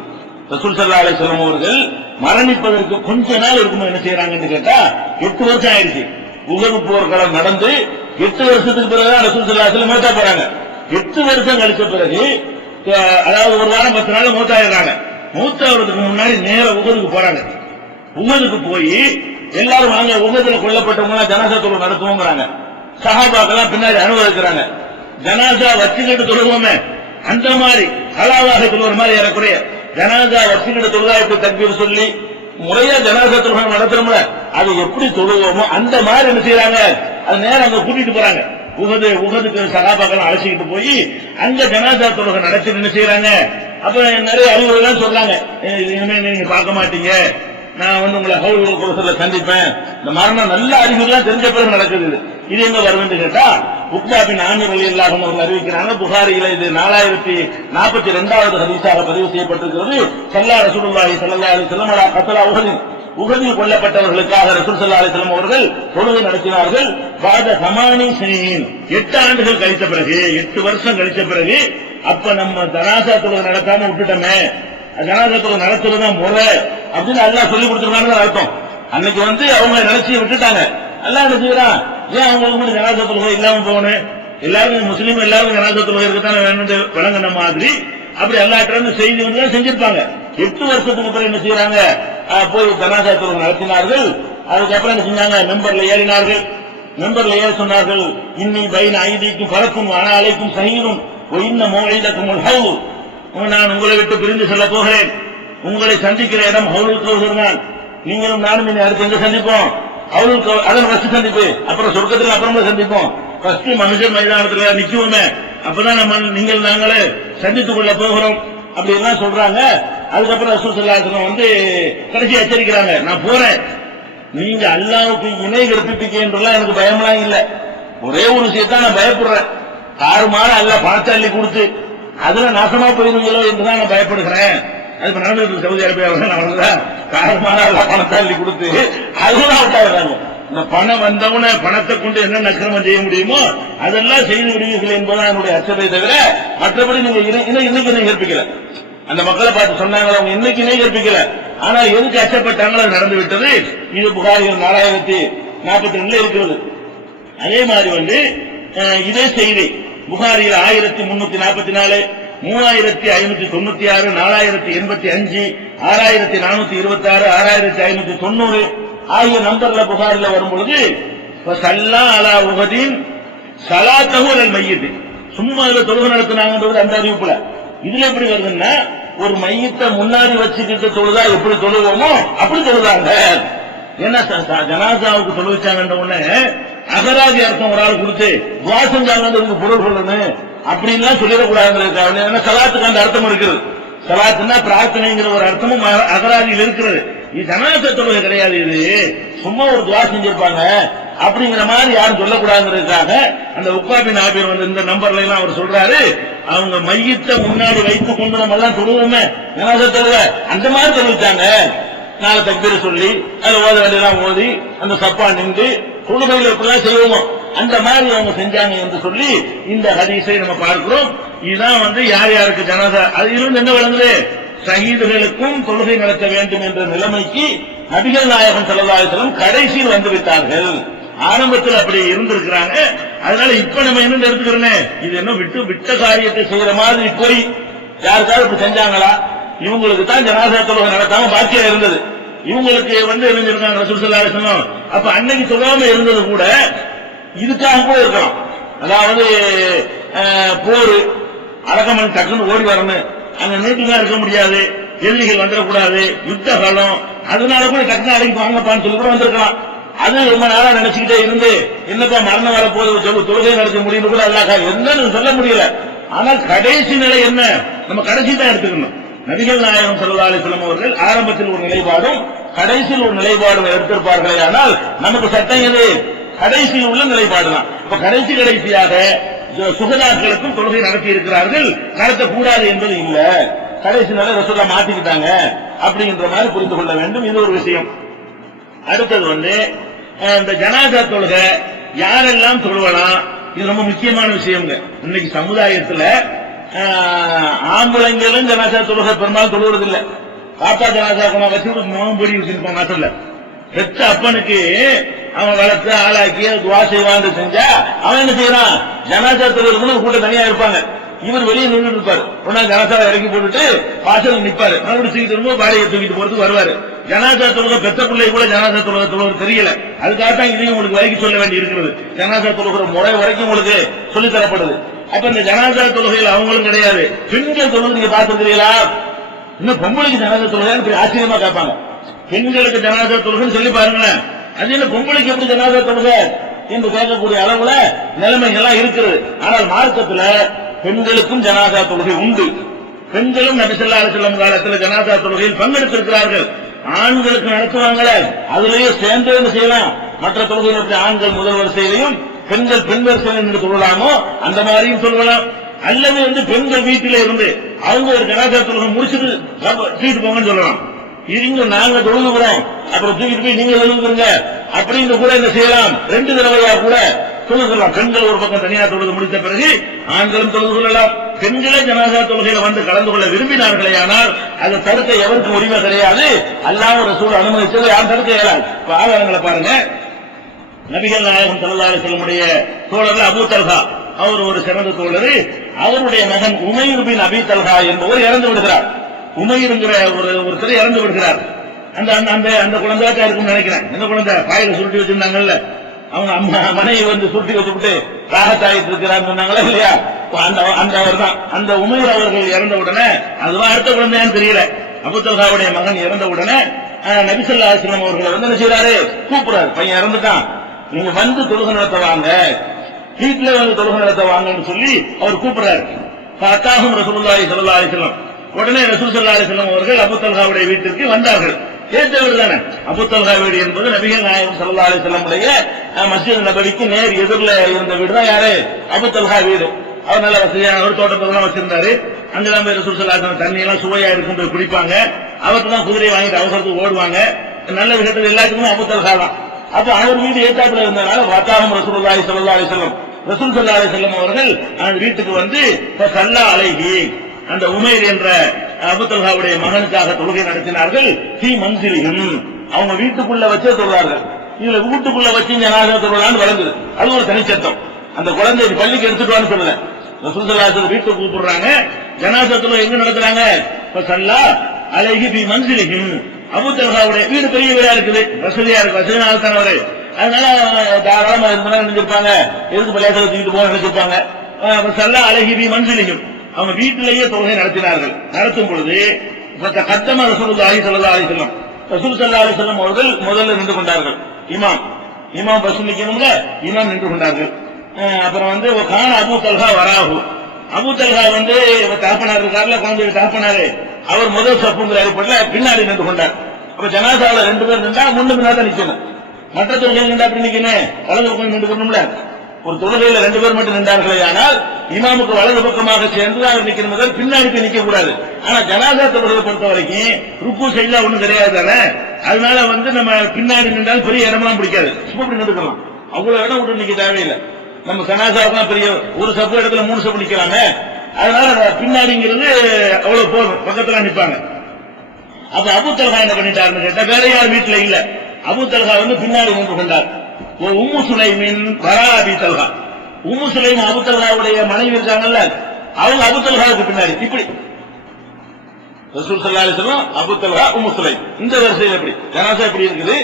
ரசூல் ஸல்லல்லாஹு அலைஹி வஸல்லம் அவர்கள் மரணிப்பதற்கு கொஞ்ச நாள் இருக்கும் என்ன செய்யறாங்கன்னு கேட்டா 8 வருஷம் ஆயிடுச்சு. உஹது போர்க்களம் நடந்து 8 வருஷத்துக்கு பிறகுதான் ரசூல் ஸல்லல்லாஹு அலைஹி வஸல்லம் மூத்தா போறாங்க. 8 வருஷம் கழிச்ச பிறகு, அதாவது ஒரு வாரம் 10 நாள் மூத்தாயிடுறாங்க. மூத்தாவதுக்கு முன்னாடி நேர உஹதுக்கு போறாங்க. உஹதுக்கு போய் எல்லாரும் வாங்க, உஹதுல கொல்லப்பட்டவங்க ஜனாசா தொழுகை நடத்துவோங்கிறாங்க. சஹாபாக்கெல்லாம் பின்னாடி அனுமதிக்கிறாங்க. ஜனாசா வச்சுக்கிட்டு தொழுவோமே, அந்த மாதிரி ஹலாவாக தொழுகிற மாதிரி ஏறக்குறைய ஜனாசா வச்சுக்கிட்டு தொழுதாய்ப்பு தக்பீர் சொல்லி முறையா ஜனாசா தொழுகை நடத்துறோம்ல, அது எப்படி தொழுவோமோ அந்த மாதிரி என்ன செய்யறாங்க, அது நேரம் அங்க கூட்டிட்டு போறாங்க. உஹதுக்கு சஹாபாக்கெல்லாம் அழைச்சிக்கிட்டு போய் அங்க ஜனாசா தொழுகை நடத்தி என்ன செய்யறாங்க. அப்ப நிறைய அறிவுரைலாம் சொல்றாங்க, இனிமே நீங்க பார்க்க மாட்டீங்க, நான் உங்களை ஹவுல் குலத்துல சந்திப்பேன். இந்த மரணம் நல்ல அறிவுலாம் தெரிஞ்ச பிறகு நடக்குது. இது எங்க வருவது கேட்டா, உக்பா பின் ஆமிர் ரலியல்லாஹு அன்ஹு அவர்கள் அறிவிக்கிறாங்க. புகாரியில இது 4042வது ஹதீஸாக பதிவு செய்யப்பட்டிருக்கிறது. ஸல்லல்லாஹு ரசூலுல்லாஹி ஸல்லல்லாஹு அலைஹி வஸல்லம் அலா கத்லா உஹது, உஹதில் கொல்லப்பட்டவர்களுக்காக ரசூல் ஸல்லல்லாஹு அலைஹி வஸல்லம் அவர்கள் தொழுகை நடத்தினார்கள். பாத சமானி சனீன், 8 ஆண்டுகள் கழித்த பிறகு, 8 வருஷம் கழித்த பிறகு, அப்ப நம்ம ஜனாசா தொழுகை நடத்தாம விட்டுட்டோமே, ஜனாசா தொழுகை நடத்துறதுதான் முறை அப்படின்னு அல்லாஹ் சொல்லி கொடுத்திருக்காங்க அர்த்தம். அன்னைக்கு அவங்க நினைச்சு விட்டுட்டாங்க. அல்லாஹ் என்ன செய்யறான், ஏன் அவங்களுக்கு ஜனாசா தொழுகை இல்லாம போகணும், எல்லாரும் முஸ்லீம் எல்லாரும் ஜனாசா தொழுகை இருக்கத்தானே வேணும் விளங்கின மாதிரி அப்படி எல்லாத்திலிருந்து செய்தி வந்து செஞ்சிருப்பாங்க. 8 வருஷத்துக்கு பிறகு என்ன செய்யறாங்க, போய் ஜனாசா தொழுகை நடத்தினார்கள். அதுக்கப்புறம் என்ன செஞ்சாங்க, மெம்பர்ல ஏறினார்கள். மெம்பர்ல ஏற சொன்னார்கள், இன்னி பைன ஐதீக்கும் பறக்கும் ஆனாலைக்கும் சஹீரும் இன்ன மௌஇதக்கும் ஹவுல், நான் உங்களை விட்டு பிரிந்து செல்ல போகிறேன், உங்களை சந்திக்கிற இடம் ஹவுலுல் கௌசர் தான், நீங்களும் நானும் இனி அடுத்து எங்க சந்திப்போம், ஹவுலுல் கௌசர் அதன் ஃபர்ஸ்ட் சந்திப்பு, அப்புறம் சொர்க்கத்தில் அப்புறமா சந்திப்போம், ஃபர்ஸ்ட் மனுஷன் மைதானத்துல நிக்குவோமே, அப்பதான் நம்ம நீங்கள் நாங்களே சந்தித்துக் கொள்ள போகிறோம் அப்படி எல்லாம் சொல்றாங்க. அதுக்கப்புறம் ரசூல் ஸல்லல்லாஹு அலைஹி வஸல்லம் கடைசி எச்சரிக்கிறாங்க, நான் போறேன், நீங்க அல்லாஹ்வுக்கு இணை கற்பிப்பீங்க என்றெல்லாம் எனக்கு பயமெல்லாம் இல்லை, ஒரே ஒரு விஷயத்தான் நான் பயப்படுறேன், தாறுமாற அல்லாஹ் பணத்தை அள்ளி கொடுத்து அதுல நாசமா போயிருவீங்களோ என்றுதான் நான் பயப்படுகிறேன். அது நடந்து சவுதி அரேபியாவில் தாறுமாற அல்லாஹ் பணத்தை அள்ளி கொடுத்து அதுதான் விட்டாங்க. இந்த பணம் வந்தவன பணத்தை கொண்டு என்ன நக்கிரமம் செய்ய முடியுமோ அதெல்லாம் செய்து விடுவீர்கள் என்பதுதான் என்னுடைய அச்சத்தை தவிர மற்றபடி நீங்க இன்னைக்கு இணை கற்பிக்கல. அந்த மக்களை பார்த்து சொன்னாங்களா, அவங்க இன்னைக்கு இணை கற்பிக்கல, ஆனா எதுக்கு அச்சப்பட்டாங்களோ அது நடந்து விட்டது. இது புகாரிகள் 4042 இருக்கிறது. அதே மாதிரி இதே செய்தி புகாரியில் 1344, 3596, 4085, 6426, 6590 ஆகிய நம்பர்ல புகாரில் வரும் பொழுது சல்லா அலா உஹதின் ஸலாத்தஹு அலல் மய்யித், சும்மா இதுல தொழுகை நடத்தினாங்கன்றது அந்த அறிவிப்புல. இதுல எப்படி வருதுன்னா, ஒரு மையத்தை முன்னாடி வச்சுக்கிட்டு தொழுதா எப்படி தொழுவோமோ அப்படி தொழுதாங்க. ஏன்னா ஜனாசாவுக்கு தொழு வச்சாங்கன்ற உடனே அகராதி அர்த்தம் ஒரு ஆள் கொடுத்து துவா செஞ்சாங்கன்றதுக்கு பொருள் சொல்லணும் அப்படின்லாம் சொல்லிடக்கூடாதுங்கிறது. ஏன்னா சலாத்துக்கு அந்த அர்த்தம் இருக்குது. சலாத்துன்னா பிரார்த்தனைங்கிற ஒரு அர்த்தமும் அகராதியில் இருக்கிறது. இது ஜனாசா தொழுகை கிடையாது. இது சும்மா ஒரு துவா செஞ்சிருப்பாங்க, அப்படிங்கிற மாதிரி யாரும் சொல்லக்கூடாதுங்கிறதுக்காக அந்த உக்காபின் ஆபிர் வந்து இந்த நம்பர்ல எல்லாம் அவர் சொல்றாரு, அவங்க மையத்தை முன்னாடி வைத்துக் கொண்டு நம்ம எல்லாம் தொழுவோமே ஜனாசா தொழுக அந்த மாதிரி தொழுவிச்சாங்க. 4 தக்பீர் சொல்லி அது ஓத வேண்டியெல்லாம் ஓதி அந்த சப்பா நின்று தொழுகையில் எப்படிலாம் செய்வோமோ அந்த மாதிரி அவங்க செஞ்சாங்க என்று சொல்லி இந்த ஹதீஸை நம்ம பார்க்கிறோம். இதுதான் வந்து யார் யாருக்கு ஜனாசா, அதிலிருந்து என்ன விளங்குது, ஷஹீதுகளுக்கும் தொழுகை நடத்த வேண்டும் என்ற நிலைமைக்கு நபிகள் நாயகம் ஸல்லல்லாஹு அலைஹி வஸல்லம் கடைசியில் வந்து விட்டார்கள். ஆரம்பத்தில் அப்படி இருந்திருக்கிறாங்க. அதனால இப்ப நம்ம என்ன எடுத்துக்கிறோம், இது என்ன விட்ட காரியத்தை செய்யற மாதிரி போய் யாருக்காவது இப்படி செஞ்சாங்களா, இவங்களுக்கு தான் ஜனாசா தொழுகை நடத்தாம பாக்கியா இருந்தது, இவங்களுக்கு வந்து இருந்திருக்காங்க ரசூல் ஸல்லல்லாஹு அலைஹி வஸல்லம். அப்ப அன்னைக்கு சொல்லாம இருந்தது கூட இதுக்காக கூட இருக்கலாம். அதாவது போர் அடக்கமன் டக்குன்னு ஓடி வரணும், அங்க நீட்டுதான் இருக்க முடியாது, எதிரிகள் வந்துடக்கூடாது, யுத்த காலம், அதனால கூட டக்குனு அடக்கி வாங்கப்பான்னு சொல்லி கூட வந்திருக்கலாம். அது ரொம்ப நாளா நினைச்சுக்கிட்டே இருந்து என்னப்பா மரணம் வரப்போது சொல்லு தொழுகை நடத்த முடியும் கூட அல்லாஹ் என்னன்னு சொல்ல முடியல. ஆனால் கடைசி நிலை என்ன, நம்ம கடைசி தான் எடுத்துக்கணும். நபிகள் நாயகம் ஸல்லல்லாஹு அலைஹி வஸல்லம் அவர்கள் ஆரம்பத்தில் ஒரு நிலைப்பாடும் கடைசியில் ஒரு நிலைப்பாடும் எடுத்திருப்பார்களே, ஆனால் நமக்கு சட்டம் எது, கடைசியில் உள்ள நிலைப்பாடு தான். இப்ப கடைசியாக சுகதாக்களுக்கும் தொழுகை நடத்தி இருக்கிறார்கள், நடத்தக்கூடாது என்பது இல்ல, கடைசி நிலை ரசூலுல்லாஹ் மாத்திக்கிட்டாங்க அப்படிங்கிற மாதிரி புரிந்து கொள்ள வேண்டும். இது ஒரு விஷயம். அடுத்தது வந்து இந்த ஜனாசா தொழுகை யாரெல்லாம் தொழுவலாம், இது ரொம்ப முக்கியமான விஷயம்ங்க. இன்னைக்கு சமுதாயத்துல ஆம்பளைங்களும் ஜனாசா தொழுகை பெரும்பாலும் தொழுவது இல்ல. பாப்பா ஜனாசா கொண்டா வச்சு மோகம் பொடி வச்சிருப்பான் வாசல்ல. பெற்ற அப்பனுக்கு அவன் வளர்த்து ஆளாக்கி துவா செய்வான்னு செஞ்சா அவன் என்ன செய்யறான், ஜனாசா தொழுவதுன்னு கூட்டம் தனியா இருப்பாங்க, இவர் வெளியே நின்று இருப்பாரு. ஒன்னா ஜனாசாவை இறக்கி போட்டுட்டு வாசல் நிற்பாரு, மறுபடியும் தூக்கிட்டு பாடியை தூக்கிட்டு போறதுக்கு வருவாரு. ஜனாசா தொழுகை பெற்ற பிள்ளை கூட ஜனாசா தொழுகை தொழுவது தெரியல. அதுக்காகத்தான் இதையும் உங்களுக்கு வரைக்கும் சொல்ல வேண்டி இருக்கிறது. ஜனாசா தொழுகிற முறை வரைக்கும் உங்களுக்கு சொல்லி தரப்படுது. அப்ப இந்த ஜனாசா தொழுகையில் அவங்களும் கிடையாது. பெண்கள் தொழுகை நீங்க பார்த்திருக்கிறீங்களா, இன்னும் பொம்பளைக்கு ஜனாசா தொழுகைன்னு ஆச்சரியமா கேட்பாங்க. பெண்களுக்கு ஜனாசா தொழுகைன்னு சொல்லி பாருங்களேன், அது என்ன பொம்பளைக்கு எப்படி ஜனாசா தொழுகை என்று கேட்கக்கூடிய அளவுல நிலைமைகள்லாம் இருக்கிறது. ஆனால் மார்க்கத்துல பெண்களுக்கும் ஜனாசா தொழுகை உண்டு. பெண்களும் நபி ஸல்லல்லாஹு அலைஹி வஸல்லம் காலத்தில் ஜனாசா தொழுகையில் பங்கெடுத்திருக்கிறார்கள். ஆண்களுக்கு நடத்துவாங்களே அதுலயே சேர்ந்து என்ன செய்யலாம், மற்ற தொழுகைகளுக்கு ஆண்கள் முதல் வரிசையிலையும் பெண்கள் பின் வரிசையில் நின்று தொழலாமோ அந்த மாதிரியும் சொல்லலாம். அல்லது வந்து பெண்கள் வீட்டில இருந்து அவங்க ஒரு ஜனாசா தொழுகை முடிச்சுட்டு தூக்கிட்டு போங்கன்னு சொல்லலாம். இங்க நாங்க தொழுகிறோம் அப்புறம் தூக்கிட்டு போய் நீங்க தொழுகுங்க அப்படின்னு கூட என்ன செய்யலாம், 2 தடவையா கூட தொழுகலாம். பெண்கள் ஒரு பக்கம் தனியாக தொழுது முடித்த பிறகு ஆண்களும் தொழுது கொள்ளலாம். பெண்களே ஜனாசா தொழுகையில வந்து கலந்து கொள்ள விரும்பினார்களே, ஆனால் அதை தடுக்க எவருக்கும் உரிமை கிடையாது. அல்லாஹ் ரசூல் அனுமதிச்சது யாரும் தடுக்க இயலாது. ஆதாரங்களை பாருங்க. நபிகள் நாயகம் ஸல்லல்லாஹு அலைஹி வஸல்லம் தோழர் அபூ தல்ஹா, அவர் ஒரு சிறந்த தோழர். அவருடைய மகன் உமைர் பின் அபீ தல்ஹா என்பவர் இறந்து விடுகிறார். உமைருங்கிற ஒருத்தர் இறந்து விடுகிறார். அந்த அந்த அந்த குழந்தைக்கா இருக்கும்னு நினைக்கிறேன். இந்த குழந்தை பாயில சுருட்டி வச்சிருந்தாங்கல்ல, அவங்க அம்மா மனைவி வந்து சுருட்டி வச்சுட்டு ராகத்தாயிட்டு இருக்கிறான்னு சொன்னாங்களா இல்லையா, அந்த அவர் தான். அந்த உமைர் அவர்கள் இறந்த உடனே, அதுவா அடுத்த குழந்தையான்னு தெரியல, அபூ தல்ஹாவுடைய மகன் இறந்த உடனே நபி ஸல்லல்லாஹு அலைஹி வஸல்லம் அவர்களை வந்து என்ன செய்யறாரு, கூப்பிடுறாரு. பையன் இறந்துட்டான், நீங்க வந்து தொழுகை நடத்த வாங்க, வீட்டுல வந்து தொழுகை நடத்த வாங்கன்னு சொல்லி அவர் கூப்பிடுறாரு. ஃபஅதாஹும் ரசூலுல்லாஹி ஸல்லல்லாஹு அலைஹி வஸல்லம். உடனே ரசூல் ஸல்லல்லாஹு அலைஹி வஸல்லம் அவர்கள் அபூ தல்ஹாவுடைய வீட்டிற்கு வந்தார்கள். ஏற்ற வீடு தானே அபூ தல்ஹா வீடு என்பது நபிகள் நாயகம் ஸல்லல்லாஹு அலைஹி வஸல்லம் உடைய மஸ்ஜித் நபவிக்கு நேர் எதிரில் இருந்த வீடு தான் யாரு, அபூ தல்ஹா வீடு. அவர் நல்ல வசதியான ஒரு தோட்டத்தெல்லாம் வச்சிருந்தாரு. அங்கெல்லாம் போய் ரசூல் ஸல்லல்லாஹு அலைஹி வஸல்லம் தண்ணி எல்லாம் சுவையா இருக்கும் போய் குடிப்பாங்க. அவருக்கு தான் குதிரையை வாங்கிட்டு அவசரத்துக்கு ஓடுவாங்க. நல்ல விஷயத்துல எல்லாத்துக்குமே அபூ தல்ஹா தான். அப்ப அவர் வீடு ஏற்றாப்புல இருந்தனால வதாஹும் ரசூலுல்லாஹி ஸல்லல்லாஹு அலைஹி வஸல்லம், ரசூல் ஸல்லல்லாஹு அலைஹி வஸல்லம் அவர்கள் அந்த வீட்டுக்கு வந்து ஸல்லா அலைஹி, அந்த உமைர் என்ற அபூ தல்ஹாவுடைய மகனுக்காக தொழுகை நடத்தினார்கள். ஃபீ மன்சிலிஹிம், அவங்க வீட்டுக்குள்ள வச்சே தொழுவார்கள். இதுல வீட்டுக்குள்ள வச்சு ஜனாசா தொழுவான்னு வழங்குது, அது ஒரு தனிச்சட்டம். அந்த குழந்தை பள்ளிக்கு எடுத்துட்டு சொல்லல, ரசூல் ஸல்லல்லாஹு அலைஹி வஸல்லம் வீட்டுக்கு கூப்பிடுறாங்க. ஜனாசா தொழுகை எங்க நடத்துறாங்க, ஸல்லா அலைஹி ஃபீ மன்சிலிஹிம். அபூ தல்ஹாவுடைய வீடு பெரிய வீடா இருக்குது, வசதியா இருக்கு, வசதியான தான் அவரு. அதனால தாராளமா இருந்தா நினைச்சிருப்பாங்க, எதுக்கு பள்ளியாசல தூக்கிட்டு போக நினைச்சிருப்பாங்க. ஸல்லா அலைஹி ஃபீ மன்சிலிஹிம், அவங்க வீட்டிலேயே தொழுகை நடத்தினார்கள். நடத்தும் பொழுது கத்தம ரசூலுல்லாஹி ஸல்லல்லாஹு அலைஹி வஸல்லம், ரசூல் ஸல்லல்லாஹு அலைஹி வஸல்லம் அவர்கள் முதல்ல நின்று கொண்டார்கள். இமாம் பஸ் நிக்கணும்ல, இமாம் நின்று கொண்டார்கள். அப்புறம் வந்து கான அபூ தல்ஹா வராஹு, அபூ தல்ஹா வந்து தகப்பனார் இருக்காருல, குழந்தை தகப்பனாரு, அவர் முதல் சப்புங்கிற அடிப்படையில் பின்னாடி நின்று கொண்டார். அப்ப ஜனாசாவில் 2 பேர் நின்றா முன்னுக்கு தான் நிக்கணும். மற்ற தொழுகையில் நின்று அப்படி நிக்கணும், வலது பக்கம் நின்றுக்கணும்ல. ஒரு தொழுகையில 2 பேர் மட்டும் நின்றார்களே ஆனால் இமாமுக்கு வலது பக்கமாக சேர்ந்து அவர் நிக்கணும் முதல், பின்னாடி போய் நிக்க கூடாது. ஆனா ஜனாசா தொழுகையை பொறுத்த வரைக்கும் ருக்கு செய்யலாம் ஒண்ணும் கிடையாது தானே. அதனால நம்ம பின்னாடி நின்றால் பெரிய இடமெல்லாம் பிடிக்காது, சும்மா இப்படி நின்றுக்கலாம். அவ்வளவு இடம் விட்டு நிக்க தேவையில்லை. நம்ம ஜனாசாவுக்குலாம் பெரிய ஒரு சப்பு இடத்துல 3 சப்பு நிக்கலாமே, அதனால பின்னாடிங்கிறது அவ்வளவு போதும், பக்கத்துல நிப்பாங்க. அப்ப அபூ தல்ஹா என்ன பண்ணிட்டாருன்னு கேட்டா, வேற யார் வீட்டுல இல்ல, அபூ தல்ஹா பின்னாடி நின்று கொண்டார். உம்மு சுலைமின் வரா அபி தல்ஹா, உம்மு சுலைம் அபூ தல்ஹாவுடைய மனைவி இருக்காங்கல்ல, அவங்க அபூ தல்ஹாவுக்கு பின்னாடி இப்படி. ரசூல் ஸல்லல்லாஹு அலைஹி வஸல்லம், அபூ தல்ஹா, உம்மு சுலைம், இந்த வரிசையில் எப்படி ஜனாசா எப்படி இருக்குது.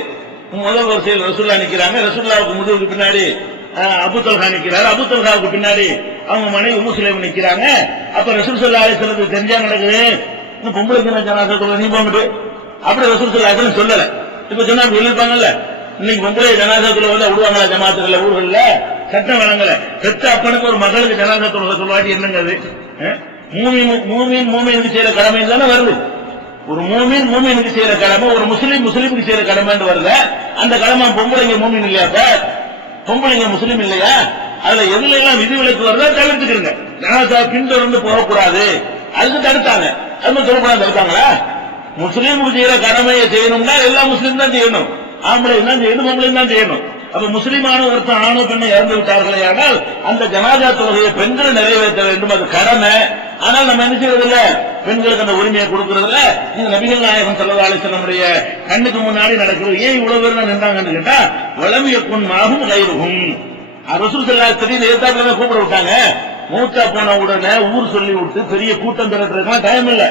முதல் வரிசையில் ரசூலுல்லாஹ் நிக்கிறாங்க, ரசூலுல்லாஹ்வுக்கு முதுகுக்கு பின்னாடி அபூ தல்ஹா நிக்கிறார், அபூ தல்ஹாவுக்கு பின்னாடி அவங்க மனைவி உம்மு சுலைம் நிக்கிறாங்க. அப்ப ரசூல் ஸல்லல்லாஹு அலைஹி வஸல்லம் தெரிஞ்சா நடக்குது, இன்னும் பொம்பளைக்கு ஜனாசா தொழுகை நீ போங்கிட்டு அப்படி ரசூல் ஸல்லல்லாஹு அலைஹி வஸல்லம் சொல்லல. இப்ப சொன்னா சொல்லிருப்பாங்கல்ல, இன்னைக்கு பொம்பளை ஜனாசா தொழுகை விடுவாங்களா ஜமாத்துகள்ல, ஊர்கள்ல சட்டம் வழங்கல. பெற்ற அப்பனுக்கு ஒரு மகளுக்கு ஜனாசா தொழுகை சொல்லுவாட்டி என்னங்க அது? மூமினுக்கு செய்யற கடமை தானே வருது. ஒரு மூமினுக்கு செய்யற கடமை, ஒரு முஸ்லிமுக்கு செய்யற கடமைன்னு வருது. அந்த கடமை பொம்பளைங்க மூமின் இல்லையா, பொம்பளைங்க முஸ்லீம் இல்லையா? அதுல எதுல எல்லாம் விதிவிலக்கு வருதா தவிர்த்துக்கிறங்க. ஜனாசா பின்தொடர்ந்து போகக்கூடாது, அதுக்கு தடுத்தாங்க. அது மாதிரி சொல்லக்கூடாது, தடுத்தாங்களா? முஸ்லீமுக்கு செய்யற கடமையை செய்யணும்னா எல்லா முஸ்லீம் தான் செய்யணும், ஆம்பளை தான் செய்யணும், பொம்பளையும் தான் செய்யணும். அப்ப முஸ்லீமான ஒருத்தன் ஆணோ பெண்ணை இறந்து விட்டார்களே ஆனால் அந்த ஜனாசா தொழுகையை பெண்கள் நிறைவேற்ற வேண்டும், அது கடமை. ஆனால் நம்ம என்ன செய்யறது இல்ல, பெண்களுக்கு அந்த உரிமையை கொடுக்கறது இல்ல. இது நபிகள் நாயகம் ஸல்லல்லாஹு அலைஹி வஸல்லம் கண்ணுக்கு முன்னாடி நடக்கிறது. ஏன் இவ்வளவு பேர் நின்றாங்கன்னு கேட்டா, வலமியக்குன் மாஹும் கைருஹும், ரசூல் ஸல்லல்லாஹு அலைஹி வஸல்லம் எதிர்த்தாப்புல கூப்பிட விட்டாங்க. மூத்தா போன உடனே ஊர் சொல்லி விட்டு பெரிய கூட்டம் திரட்டுறதுக்கெல்லாம் டைம் இல்ல.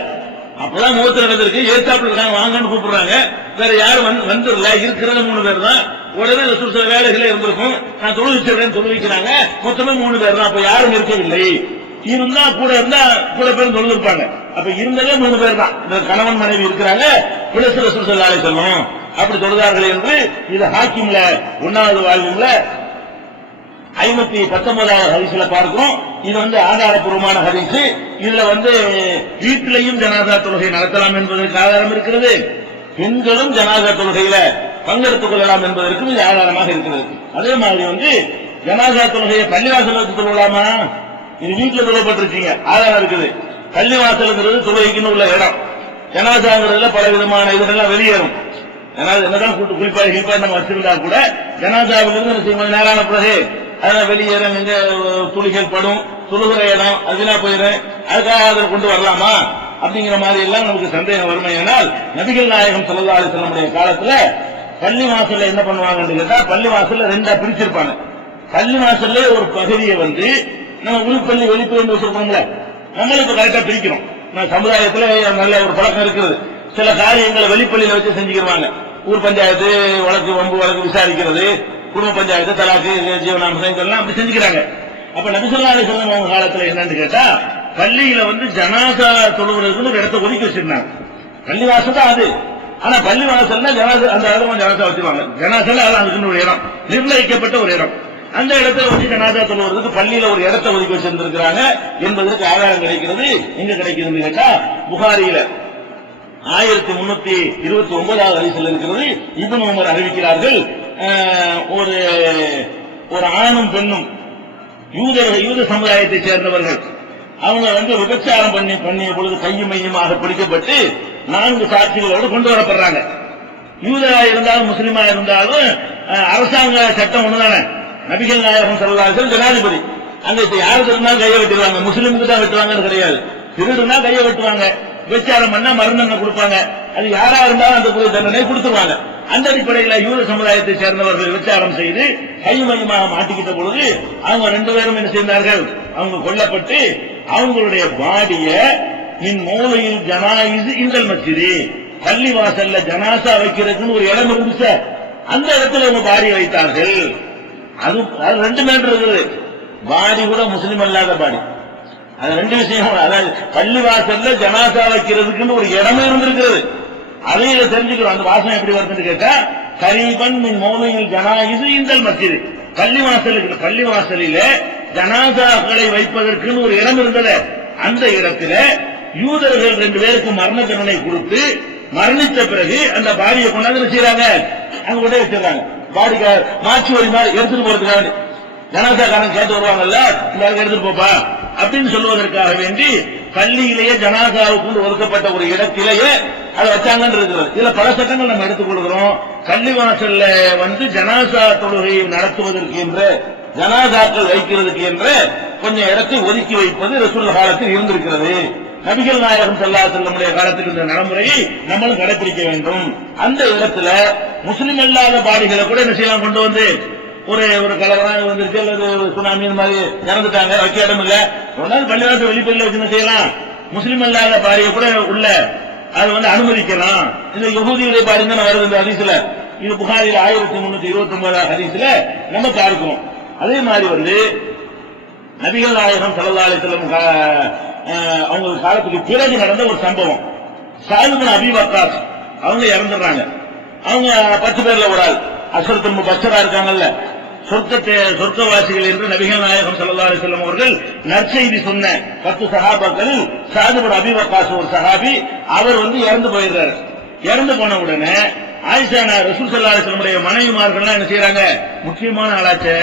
அப்பதான் மூத்த நடந்திருக்கு, ஏத்தாப்புல இருக்காங்க, வாங்கன்னு கூப்பிடுறாங்க. வேற யாரும் வந்துடல, இருக்கிறது 3 பேர் தான். உடனே ரசூல் ஸல்லல்லாஹு அலைஹி வஸல்லம் இருந்திருக்கும், நான் தொழுவிச்சிடுறேன்னு தொழுவிக்கிறாங்க. மொத்தமே 3 பேர் தான். அப்ப யாரும் இருக்கவில்லை, இருந்தா கூட பேரும் தொழுவிருப்பாங்க. அப்ப இருந்ததே 3 பேர் தான். இந்த கணவன் மனைவி இருக்கிறாங்க, பிளஸ் ரசூல் ஸல்லல்லாஹு அலைஹி வஸல்லம் அப்படி தொழுதார்கள் என்று இது ஹாக்கிம்ல 1வது வால்யூம்ல 519வது ஹதீஸ்ல பார்க்கிறோம். இது ஆதாரப்பூர்வமான ஹதீஸ். இதுல வீட்டிலையும் ஜனாசா தொழுகை நடத்தலாம் என்பதற்கு ஆதாரம் இருக்கிறது, பெண்களும் ஜனாசா தொழுகையில பங்கெடுத்துக் கொள்ளலாம் என்பதற்கும் இது ஆதாரமாக இருக்கிறது. அதே மாதிரி ஜனாசா தொழுகையை பள்ளிவாசல் வச்சு தொழலாமா? இது வீட்டுல தொழப்பட்டிருக்கீங்க, ஆதாரம் இருக்குது. பள்ளிவாசல்ங்கிறது தொழுகைக்குன்னு உள்ள இடம், ஜனாசாங்கிறதுல பல விதமான இதெல்லாம் வெளியேறும். என்னதான் குறிப்பா நம்ம வச்சிருந்தா கூட ஜனாசாவிலிருந்து கொஞ்சம் நேரான பிறகு அதெல்லாம் வெளியேறும், எங்க துளிகள் படும், தொழுகிற இடம் அதெல்லாம் போயிடும், அதுக்காக அதை கொண்டு வரலாமா அப்படிங்கிற மாதிரி எல்லாம் நமக்கு சந்தேகம் வறுமை. ஆனால் நபிகள் நாயகம் ஸல்லல்லாஹு அலைஹி வஸல்லம் காலத்துல பள்ளி வாசல்ல என்ன பண்ணுவாங்கன்னு கேட்டா, பள்ளி வாசல்ல 2ஆ பிரிச்சிருப்பாங்க. பள்ளி வாசல்ல ஒரு பகுதியை நம்ம உள்பள்ளி வெளிப்பள்ளி வச்சிருக்கோம்ல, நம்மளும் இப்ப கரெக்டா பிரிக்கிறோம். சமுதாயத்துல நல்ல ஒரு பழக்கம் இருக்குது, சில காரியங்களை வெளிப்பள்ளியில வச்சு செஞ்சுக்கிடுவாங்க. ஊர் பஞ்சாயத்து வழக்கு, வம்பு வழக்கு விசாரிக்கிறது, குடும்ப பஞ்சாயத்து, தலாக்கு, ஜீவனாம்சம் இதெல்லாம் அப்படி செஞ்சுக்கிறாங்க. அப்ப நபி ஸல்லல்லாஹு அலைஹி வஸல்லம் அவங்க காலத்துல என்னன்னு கேட்டா, பள்ளியில ஜனாசா தொழுகிறதுக்கு ஒரு இடத்தை ஒதுக்கி வச்சிருந்தாங்க. பள்ளிவாசல் தான் அது, ஆனா பள்ளிவாசல்னா ஜனாசா, அந்த இடத்துல ஜனாசா வச்சிருவாங்க. ஜனாசால அதுக்குன்னு ஒரு இடம், நிர்ணயிக்கப்பட்ட ஒரு இடம். அந்த இடத்துல ஜனாசா தொழுவதற்கு பள்ளியில ஒரு இடத்தை ஒதுக்கி வச்சிருந்திருக்கிறாங்க என்பதற்கு ஆதாரம் கிடைக்கிறது. எங்க கிடைக்கிறது கேட்டா, புகாரியில 1329வது ஹதீஸ்ல இருக்கிறது. இப்னு உமர் அறிவிக்கிறார்கள், ஒரு ஆணும் பெண்ணும் யூத சமுதாயத்தை சேர்ந்தவர்கள் அவங்க விபச்சாரம் பண்ணிய பொழுது கையும் மையமாக பிடிக்கப்பட்டு 4 சாட்சிகளோடு கொண்டு வரப்படுறாங்க. யூதரா இருந்தாலும் முஸ்லிமா இருந்தாலும் அரசாங்க சட்டம் ஒண்ணுதானே. நபிகள் நாயகம் ஸல்லல்லாஹு அலைஹி வஸல்லம் ஜனாதிபதி, அங்க யாரு இருந்தாலும் கையை வெட்டுவாங்க, முஸ்லிமுக்கு தான் வெட்டுவாங்கன்னு கிடையாது. திருடுனா கையை வெட்டுவாங்க, விபச்சாரம் பண்ணா மரண தண்டனை கொடுப்பாங்க. அது யாரா இருந்தாலும் அந்த தண்டனை கொடுத்துருவாங்க. அந்த அடிப்படையில் யூத சமுதாயத்தை சேர்ந்தவர்கள் விபச்சாரம் செய்து கைமையமாக மாட்டிக்கிட்ட பொழுது அவங்க 2 பேரும் என்ன செய்தார்கள், அவங்க கொல்லப்பட்டு அவங்களுடைய பாடிய மின் மூலையில் ஜனாயிஸ் இந்தல் மஸ்ஜிதி, பள்ளி வாசல்ல ஜனாசா வைக்கிறதுன்னு ஒரு இடம் இருந்துச்சு, அந்த இடத்துல அவங்க பாடி வைத்தார்கள். அது 2 மேட்டர் இருக்குது, பாடி கூட முஸ்லிம் அல்லாத பாடி. அது 2 விஷயம். அதாவது பள்ளி வாசல்ல ஜனாசா வைக்கிறதுக்குன்னு ஒரு இடமே இருந்திருக்கிறது, அதையும் தெரிஞ்சுக்கிறோம். அந்த வாசனை எப்படி வருதுன்னு கேட்டா, கரீபன் மின் மௌலியில் ஜனாயிஸ் இந்தல் மஸ்ஜித், பள்ளி வாசலில ஜனாசாக்களை வைப்பதற்குன்னு ஒரு இடம் இருந்தது. அந்த இடத்துல யூதர்கள் 2 பேருக்கு மரண தண்டனை கொடுத்து மரணித்த பிறகு அந்த பாடியை கொண்டாந்து செய்யறாங்க, அங்க கொண்டே வச்சிடறாங்க. பாடி மாற்றி வரி மாதிரி எடுத்துட்டு போறதுக்காக ஜனாசாக்காரன் கேட்டு வருவாங்கல்ல, இந்த எடுத்துட்டு போப்பா அப்படின்னு சொல்லுவதற்காக வேண்டி பள்ளியிலேயே ஜனாசாவுக்கு ஒதுக்கப்பட்ட ஒரு இடத்திலேயே அதை வச்சாங்கன்னு இருக்கிறது. இதுல பல சட்டங்கள் நம்ம எடுத்துக் கொள்கிறோம். பள்ளி வாசல்ல ஜனாசா தொழுகையை நடத்துவதற்கு என்று, ஜனாசாக்கள் வைக்கிறதுக்கு என்று கொஞ்சம் இடத்தை ஒதுக்கி வைப்பது ரசூலுல்லாஹ் காலத்தில் இருந்திருக்கிறது. நபிகள் நாயகம் ஸல்லல்லாஹு அலைஹி வஸல்லம் காலத்தில் இருந்த நடைமுறையை நம்மளும் கடைபிடிக்க வேண்டும். அந்த இடத்துல முஸ்லிம் அல்லாத பாடிகளை கூட என்ன செய்யலாம், கொண்டு வந்து ஒரு கலவரம் வந்துருச்சு அல்லது சுனாமி மாதிரி இறந்துட்டாங்க, வைக்க இடம் இல்ல, பள்ளிவாசல் வெளிப்படையில் வச்சு என்ன செய்யலாம், முஸ்லிம் அல்லாத பாடியை கூட உள்ள அது அனுமதிக்கலாம். இந்த யஹூதியுடைய பாடி தான் வருது இந்த ஹதீஸ்ல. இது புகாரில் 1329 ஹதீஸ்ல நம்ம பார்க்கிறோம். அதே மாதிரி நபிகள் நாயகம் ஸல்லல்லாஹு அலைஹி வஸல்லம் அவங்க காலத்துக்கு பிறகு நடந்த ஒரு சம்பவம். ஸஅத் இப்னு அபீ வக்காஸ் அவங்க இறந்துடுறாங்க. அவங்க 10 பேர்ல ஒரு ஆள், அஷ்ரத்துல் முபஷ்ஷரா இருக்காங்கல்ல, சொர்க்கவாசிகள் என்று நபிகள் நாயகம் ஸல்லல்லாஹு அலைஹி வஸல்லம் அவர்கள் நற்செய்தி சொன்ன 10 சஹாபாக்களில் ஸஅத் இப்னு அபீ வக்காஸ் ஒரு சஹாபி. அவர் இறந்து போயிடுறாரு. இறந்து போன உடனே ஆயிஷா ரசூல் ஸல்லல்லாஹு அலைஹி வஸல்லம் மனைவிமார்கள் என்ன செய்யறாங்க, முக்கியமான ஆளாச்சே,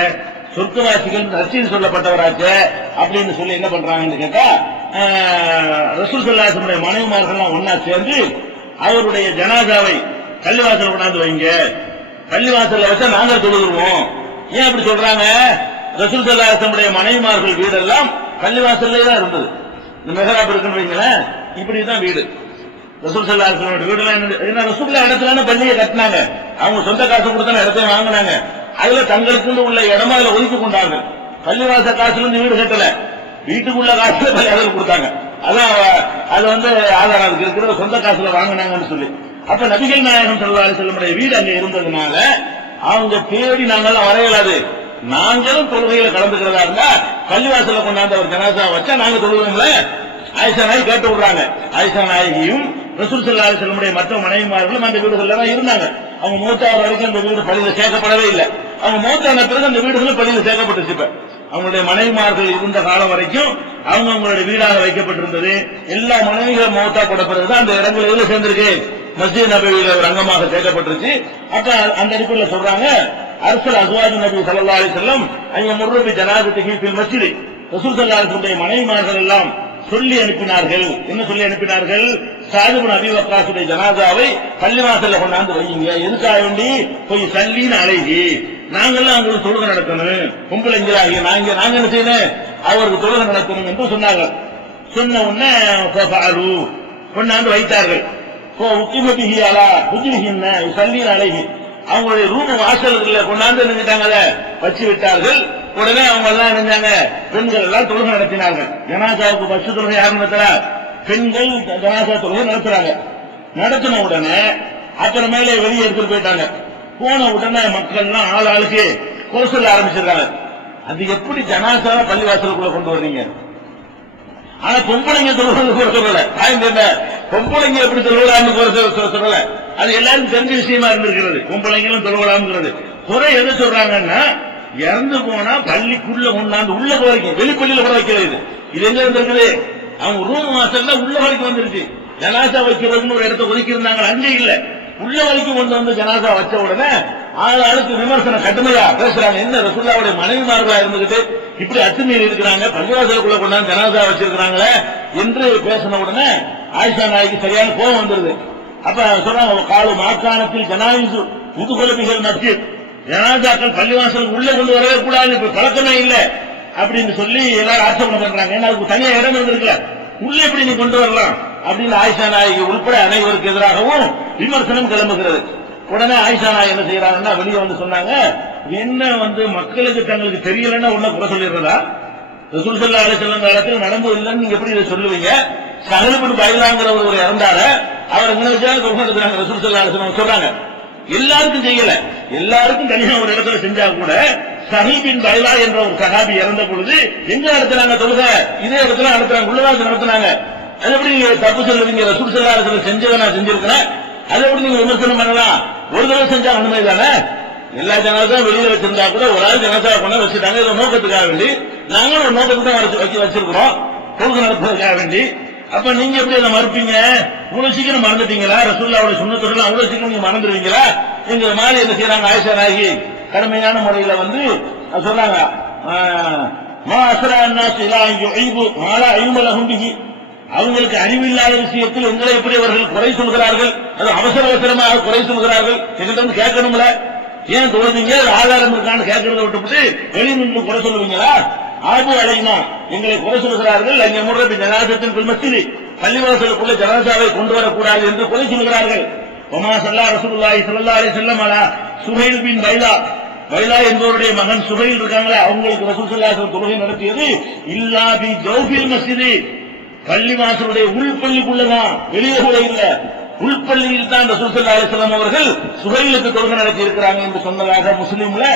சொர்க்கவாசிகள் நற்செய்தி சொல்லப்பட்டவராச்சே அப்படின்னு சொல்லி என்ன பண்றாங்கன்னு கேட்டா, ரசூல் ஸல்லல்லாஹு அலைஹி வஸல்லம் மனைவிமார்கள் ஒன்னா சேர்ந்து அவருடைய ஜனாசாவை பள்ளிவாசல் கொண்டாந்து வைங்க, பள்ளிவாசல்ல வச்சா நாங்க தொழுதுருவோம். ஏன் அப்படி சொல்றாங்க, ரசூல் ஸல்லல்லாஹு அலைஹி வஸல்லம் மனைவிமார்கள் வீடெல்லாம் பள்ளிவாசல்லே தான் இருந்தது. இந்த மெஹராப் இருக்குன்னு வைங்களேன், இப்படிதான் வீடு. ரசூல் ஸல்லல்லாஹு அலைஹி வஸல்லம் வீடுல ரசூலுல்லாஹ் இடத்துல பள்ளியை கட்டினாங்க, அவங்க சொந்த காசு கொடுத்தான இடத்தையும் வாங்கினாங்க. அதுல தங்களுக்கு உள்ள இடமா அதுல ஒதுக்கி கொண்டார்கள். பள்ளிவாச காசுல இருந்து வீடு கட்டல, வீட்டுக்குள்ள காசுல பள்ளிவாசல் கொடுத்தாங்க. அதான் அது ஆதாரம் அதுக்கு இருக்கிற சொந்த காசுல வாங்கினாங்கன்னு சொல்லி. அப்ப நபிகள் நாயகம் ஸல்லல்லாஹு அலைஹி வஸல்லம் வீடு அங்க இருந்ததுனால அவங்க தேடி நாங்கெல்லாம் வர இயலாது. நாங்களும் தொழுகையில கலந்துக்கிறதா இருந்தா பள்ளிவாசல கொண்டாந்து அவர் ஜனாசா வச்சா நாங்க தொழுவோம்ல. ஆயிஷா நாயகி கேட்டு விடுறாங்க. ஆயிஷா நாயகியும் ரசூல் ஸல்லல்லாஹு அலைஹி வஸல்லம் மற்ற மனைவிமார்களும் அந்த வீடுகள்ல தான் இருந்தாங்க. அவங்க மூத்தான வரைக்கும் அந்த வீடு பள்ளியில சேர்க்கப்படவே இல்லை. அவங்க மூத்தான பிறகு அந்த வீடுகளும் பள்ளியில சேர்க்கப்பட்டுச்சு. இப்ப அவங்களுடைய மனைவிமார்கள் இருந்த காலம் வரைக்கும் அவங்க அவங்களுடைய வீடாக வைக்கப்பட்டிருந்தது. எல்லா மனைவிகளும் மௌத்தா போட பிறகுதான் அந்த இடங்கள் எதுல சேர்ந்திருக்கு, மஸ்ஜித் நபவியில ஒரு அங்கமாக சேர்க்கப்பட்டிருச்சு. அப்ப அந்த அடிப்படையில் சொல்றாங்க, அர்சல் அஸ்வாஜ் நபி ஸல்லல்லாஹு அலைஹி வஸல்லம் ஐய முர்ரபி ஜனாஸத்திஹி ஃபில் மஸ்ஜித், ரசூல் ஸல்லல்லாஹு அலைஹி வஸல்லம் மனைவிமார்கள் எல்லாம் சொல்லி அனுப்பினார்கள். என்ன சொல்லி அனுப்பினார்கள், ஸஅத் இப்னு அபீ வக்காஸுடைய ஜனாஸாவை பள்ளிவாசல்ல கொண்டாந்து வையுங்க. எதுக்காக வேண்டி, போய் சல்லீன அலைஹி, நாங்கெல்லாம் அவங்களுக்கு தொழுகை நடத்தணும், பொம்பளைங்களாகிய நாங்க என்ன செய்யணும், அவருக்கு தொழுகை நடத்தணும் என்று சொன்னாங்க. சொன்ன உடனே கொண்டாந்து வைத்தார்கள். அவங்களுடைய ரூம் வாசல்ல கொண்டாந்து நினைச்சாங்க, வச்சு விட்டார்கள். உடனே அவங்க எல்லாம் நினைஞ்சாங்க, பெண்கள் எல்லாம் தொழுகை நடத்தினார்கள். ஜனாசாவுக்கு பஸ் தொழுகை யார் நடத்துறா, பெண்கள் ஜனாசா தொழுகை நடத்துறாங்க. நடத்தின உடனே அப்புறமேலே வெளியே எடுத்துட்டு போயிட்டாங்க. போன உடனே மக்கள் எல்லாம் ஆள் ஆளுக்கு குறை சொல்ல ஆரம்பிச்சிருக்காங்க. அது எப்படி ஜனாசாவை பள்ளிவாசலுக்குள்ள கொண்டு வர்றீங்க, ஆனா பொம்பளைங்க தொழுவது கூட சொல்லல. பொம்பளைங்க எப்படி தொழுவலாம்னு சொல்லல. அது எல்லாரும் தெரிஞ்ச விஷயமா இருந்திருக்கிறது. பொம்பளைங்களும் தொழுவலாம்ங்கிறது குறை எது சொல்றாங்கன்னா, இறந்து போனா பள்ளிக்குள்ள கொண்டாந்து உள்ள வரைக்கும், வெளிப்பள்ளியில கூட வைக்கிறது. இது எங்க இருந்திருக்குது, அவங்க ரூம் வாசல்ல உள்ள வரைக்கும் வந்துருச்சு. ஜனாசா வைக்கிறதுன்னு ஒரு இடத்த ஒதுக்கி இருந்தாங்க, அங்கே இல்ல, உள்ள வரைக்கும் கொண்டு வந்து ஜனாசா வச்ச உடனே ஆளுக்கு விமர்சனம் கடுமையா பேசுறாங்க. என்ன ரசூலுல்லாஹ்வுடைய மனைவிமார்களா இருந்துகிட்டு இப்படி அத்துமீறி இருக்கிறாங்க, பள்ளிவாசலுக்குள்ள கொண்டாந்து ஜனாசா வச்சிருக்கிறாங்களே என்று பேசின உடனே ஆயிஷா நாய்க்கு சரியான கோபம் வந்துருது. அப்ப சொல்றாங்க, காலு மாக்காணத்தில் ஜனாயிசு முதுகொலபிகள் மஸ்ஜித், ஜனாசாக்கள் பள்ளிவாசலுக்கு உள்ள கொண்டு வரவே கூடாது, இப்ப பழக்கமே இல்லை அப்படின்னு சொல்லி எல்லாரும் ஆட்சேபனை பண்றாங்க. ஏன்னா அதுக்கு தனியா இடம் இருந்திருக்கல, உள்ள எப்படி நீ கொண்டு வரலாம் அப்படின்னு ஆயிஷா நாயகி உட்பட அனைவருக்கு எதிராகவும் விமர்சனம் கிளம்புகிறது. உடனே ஆயிஷா நாயகி என்ன செய்யறாங்கன்னா, வெளியே வந்து சொன்னாங்க, என்ன மக்களுக்கு தங்களுக்கு தெரியலன்னா உன்ன குறை சொல்லிடுறதா, ரசூல் ஸல்லல்லாஹு அலைஹி வஸல்லம் காலத்தில் நடந்து இல்லைன்னு நீங்க எப்படி இதை சொல்லுவீங்க, சஹல் பின் பைலாங்கிற ஒரு இறந்தார அவர் என்ன சொல்றாங்க, ரசூல் ஸல்லல்லாஹு அலைஹி வஸல்லம் சொல்றாங்க, எல்லாருக்கும் செய்யல, எல்லாருக்கும் தனியா ஒரு இடத்துல செஞ்சா கூட சஹல் பின் பைலா என்ற ஒரு சஹாபி இறந்த பொழுது எங்க நடத்தினாங்க தொழுகை, இதே இடத்துல நடத்துறாங்க, உள்ளதான் நடத்தினாங்க. அது எப்படி நீங்க தப்பு சொல்லுவீங்க, ரசூல் ஸல்லல்லாஹு அலைஹி வஸல்லம் செஞ்சதை நான் செஞ்சிருக்கிறேன், அதை எப்படி நீங்க விமர்சனம் பண்ணலாம், ஒரு தடவை செஞ்சா அனுமதி தானே. எல்லா ஜனாசா வெளியில வச்சிருந்தா கூட ஒரு ஆள் ஜனாசா கொண்டு வச்சுட்டாங்க, இதை நோக்கத்துக்காக வேண்டி நாங்களும் ஒரு நோக்கத்தை தான் வச்சிருக்கிறோம், தொழுகை நடத்துறதுக்காக வேண்டி. அப்ப நீங்க எப்படி அதை மறுப்பீங்க, இவ்வளவு சீக்கிரம் மறந்துட்டீங்களா, ரசூலுல்லாஹ்வுடைய சுன்னத்துகள் அவ்வளவு சீக்கிரம் நீங்க மறந்துடுவீங்களா எங்க மாதிரி என்ன செய்யறாங்க, ஆயிஷா நாயகி கடுமையான முறையில வந்து சொன்னாங்க, அவங்களுக்கு அறிவில்லாத விஷயத்தில் எங்களை எப்படி அவர்கள் குறை சொல்கிறார்கள், அது அவசர அவசரமாக குறை சொல்கிறார்கள், எங்கிட்ட வந்து கேட்கணும்ல, ஏன் தொழுதீங்க ஆதாரம் இருக்கான்னு கேட்கறத விட்டுவிட்டு வெளியே நின்று குறை சொல்லுவீங்களா? ஆபு அலைனா எங்களை குறை சொல்கிறார்கள், அங்கே முறை ஜனாசத்தின் மத்தியில் பள்ளிவாசலுக்குள்ள ஜனாசாவை கொண்டு வரக்கூடாது என்று குறை சொல்கிறார்கள். ஒமா சல்லா ரசூலுல்லாஹி ஸல்லல்லாஹு அலைஹி வஸல்லம் அலா சுஹைல் பின் பைலா என்பவருடைய மகன் சுஹைல் இருக்காங்களே, அவங்களுக்கு ரசூல் ஸல்லல்லாஹு அலைஹி வஸல்லம் தொழுகை நடத்தியது இல்லா பி ஜௌஃபில் மஸ்ஜித், பள்ளிவாசலுடைய உள்பள்ளிக்குள்ளதான், வெளியே கூட இல்ல, உள்பள்ளியில் தான் ரசூல் ஸல்லல்லாஹு அலைஹி வஸல்லம் அவர்கள் சுஹைலுக்கு தொழுகை நடத்தி இருக்கிறாங்க என்று சொன்னதாக முஸ்லிம்ல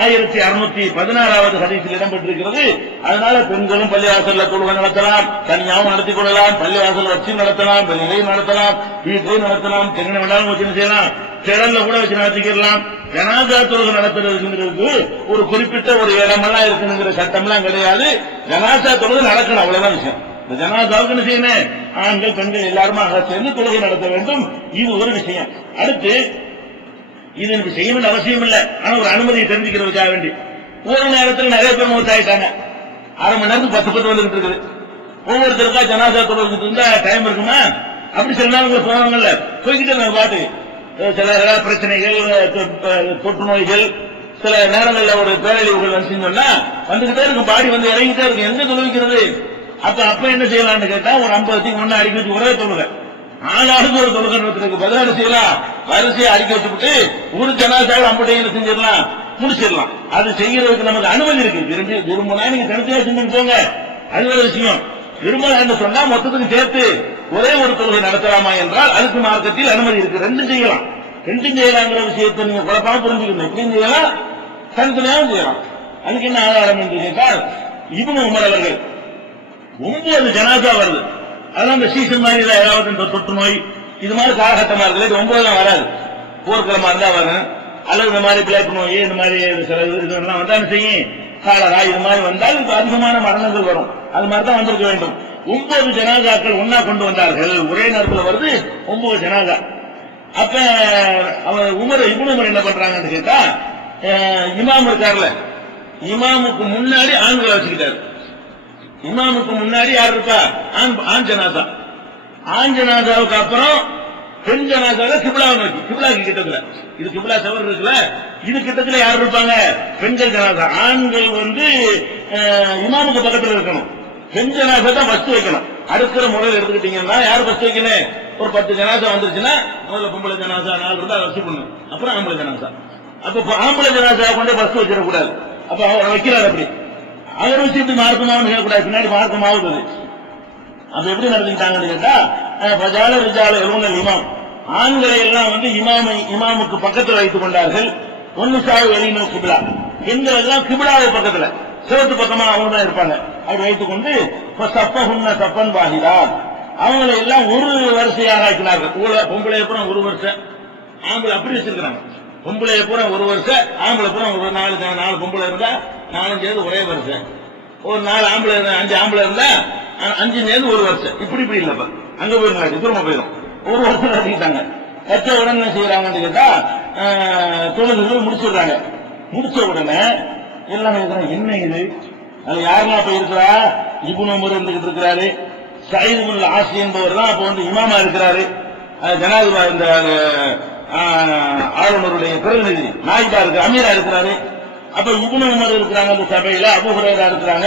1616வது ஹதீஸில் இடம்பெற்றிருக்கிறது. அதனால பெண்களும் பள்ளிவாசல்ல தொழுகை நடத்தலாம், தனியாகவும் நடத்திக் கொள்ளலாம், பள்ளிவாசல் வச்சு நடத்தலாம், வெளியிலையும் நடத்தலாம், வீட்டையும் நடத்தலாம், தென்னை வேண்டாலும் வச்சு செய்யலாம், திடல்ல கூட வச்சு நடத்திக்கலாம். ஜனாதா தொழுகை நடத்துறதுங்கிறதுக்கு ஒரு குறிப்பிட்ட ஒரு இடமெல்லாம் இருக்குங்கிற சட்டம்லாம் கிடையாது. ஜனாதா தொழுகை நடக்கணும், அவ்வளவுதான் விஷயம். இந்த ஜனாதாவுக்கு என்ன செய்யணும், ஆண்கள் பெண்கள் எல்லாருமா சேர்ந்து தொழுகை நடத்த வேண்டும். இது ஒரு விஷயம். அடுத்து இது எனக்கு செய்யணும்னு அவசியம் இல்லை, ஆனா ஒரு அனுமதியை தெரிஞ்சுக்கிறதுக்காக வேண்டி ஒரு நேரத்தில் நிறைய பேர் மூத்தாயிட்டாங்க, அரை மணி நேரத்துக்கு 10 வந்துகிட்டு இருக்குது. ஒவ்வொருத்தருக்கா ஜனாதா தொழுகிட்டு இருந்தா டைம் இருக்குமா? அப்படி சில நேரங்கள் போவாங்கல்ல, போய்கிட்டு பாட்டு சில பிரச்சனைகள், தொற்று நோய்கள், சில நேரங்களில் ஒரு பேரழிவுகள் வந்துச்சுன்னா வந்துகிட்டே இருக்கும், பாடி வந்து இறங்கிட்டே இருக்கும், எங்க தொழுவிக்கிறது? அப்ப என்ன செய்யலாம்னு கேட்டா ஒரு 50 ஒன்னு அடிக்க வச்சு ஒரே தொழுகை, ஆளாளுக்கு ஒரு தொழுகை நடத்துறதுக்கு பதிலாக செய்யலாம், வரிசையை அடிக்க வச்சுக்கிட்டு ஒரு ஜனாசாவை 50 செஞ்சிடலாம், முடிச்சிடலாம். அது செய்யறதுக்கு நமக்கு அனுமதி இருக்கு. விரும்பினா நீங்க தனித்தனியா செஞ்சுட்டு போங்க, அது ஒரு விஷயம். விரும்பல சொன்னா மொத்தத்துக்கு சேர்த்து ஒரே ஒரு தொழுகை நடத்தலாமா என்றால் அதுக்கு மார்க்கத்தில் அனுமதி இருக்கு. ரெண்டும் செய்யலாம். செய்யலாங்கிற விஷயத்தை நீங்க குழப்பமா புரிஞ்சுக்கணும். எப்படியும் செய்யலாம், தனித்தனியாகவும் செய்யலாம். அதுக்கு என்ன ஆதாரம் என்று கேட்டால், இப்னு உமர் அவர்கள் 9 ஜனாசா வருது. அதெல்லாம் இந்த சீசன் மாதிரி ஏதாவது தொற்று நோய் இது மாதிரி காலகட்டமா இருக்குது, 9 தான் வராது. போர்க்களமா இருந்தா வரும், அல்லது இந்த மாதிரி பிளாக் நோய் இந்த மாதிரி சில இதெல்லாம் வந்தா செய்யும், காலரா இது மாதிரி வந்தால் அதிகமான மரணங்கள் வரும். அது மாதிரி தான் வந்திருக்க வேண்டும். 9 ஜனாசாக்கள் ஒன்னா கொண்டு வந்தார்கள், ஒரே நேரத்தில் வருது 9 ஜனாசா. அப்ப இப்னு உமர் என்ன பண்றாங்கன்னு கேட்டா, இமாம் இருக்கார்ல, இமாமுக்கு முன்னாடி ஆண்களை வச்சுக்கிட்டாரு. இமாமுக்கு முன்னாடி யார் இருக்கா? ஆண் ஜனாசா. ஆண் ஜனாசாவுக்கு அப்புறம் பெண் ஜனாசாவை கிப்லாவை நோக்கி, கிப்லாக்கு கிட்டத்துல, இது கிப்லா சவர் இருக்குல்ல, இது கிட்டத்துல யார் இருப்பாங்க? பெண்கள் ஜனாசா. ஆண்கள் வந்து இமாமுக்கு பக்கத்துல இருக்கணும், பெண் ஜனாசா தான் ஃபர்ஸ்ட் வைக்கணும். அடுக்கிற முறையில் எடுத்துக்கிட்டீங்கன்னா யார் ஃபர்ஸ்ட் வைக்கணும்? ஒரு 10 ஜனாசா வந்துருச்சுன்னா முதல்ல பொம்பளை ஜனாசா 4 இருந்தா வச்சு பண்ணும், அப்புறம் ஆம்பளை ஜனாசா. அப்ப ஆம்பளை ஜனாசா கொண்டு ஃபர்ஸ்ட் வச்சிடக்கூடாது. அப்ப அவர் வைக்கிறார். அப்படி அவர் விஷயத்து மார்க்கமாவும் கேட்கக்கூடாது, பின்னாடி மார்க்கமாவது. அப்ப எப்படி நடந்துக்கிட்டாங்கன்னு கேட்டா, இமாம் ஆண்களை எல்லாம் வந்து இமாமுக்கு பக்கத்தில் வைத்துக் கொண்டார்கள். ஒன்னு சாவு வெளியினோ கிபிலா, பெண்கள் எல்லாம் கிபிலாவை பக்கத்துல சிவத்து பக்கமா அவங்க தான் இருப்பாங்க. அப்படி வைத்துக் கொண்டு சப்பன் வாகிதா அவங்களை எல்லாம் ஒரு வரிசையாக ஆக்கினார்கள். பொம்பளை அப்புறம் ஒரு வருஷம், ஆம்பளை அப்படி வச்சிருக்கிறாங்க. பொம்பளை பூரா ஒரு வருஷம், ஆம்பளை பூரா ஒரு 4 பொம்பளை இருந்தா 4 சேர்ந்து ஒரே வருஷம், ஒரு 4 ஆம்பளை 5 ஆம்பளை இருந்தா 5 சேர்ந்து ஒரு வருஷம். இப்படி இல்லப்ப அங்க போயிருந்தாங்க, திரும்ப போயிடும். ஒரு வருஷம் நடத்திக்கிட்டாங்க. வச்ச உடனே என்ன செய்யறாங்கன்னு கேட்டா, தொழுகைகள் முடிச்சுடுறாங்க. முடிச்ச உடனே எல்லாம் என்ன இது, அது யாரெல்லாம் அப்ப இருக்கிறா? இப்னு உமர் இருந்துகிட்டு இருக்கிறாரு, சயீத் இப்னு ஆஸ் என்பவர் தான் அப்ப வந்து இமாமா இருக்கிறாரு, ஜனாதிபதி இந்த ஆளுநருடைய பிரதிநிதி நாயிபா இருக்கு, அமீரா இருக்கிறாரு. அப்ப இப்னு உமர் இருக்கிறாங்க அந்த சபையில, அபூ ஹுரைரா இருக்கிறாங்க,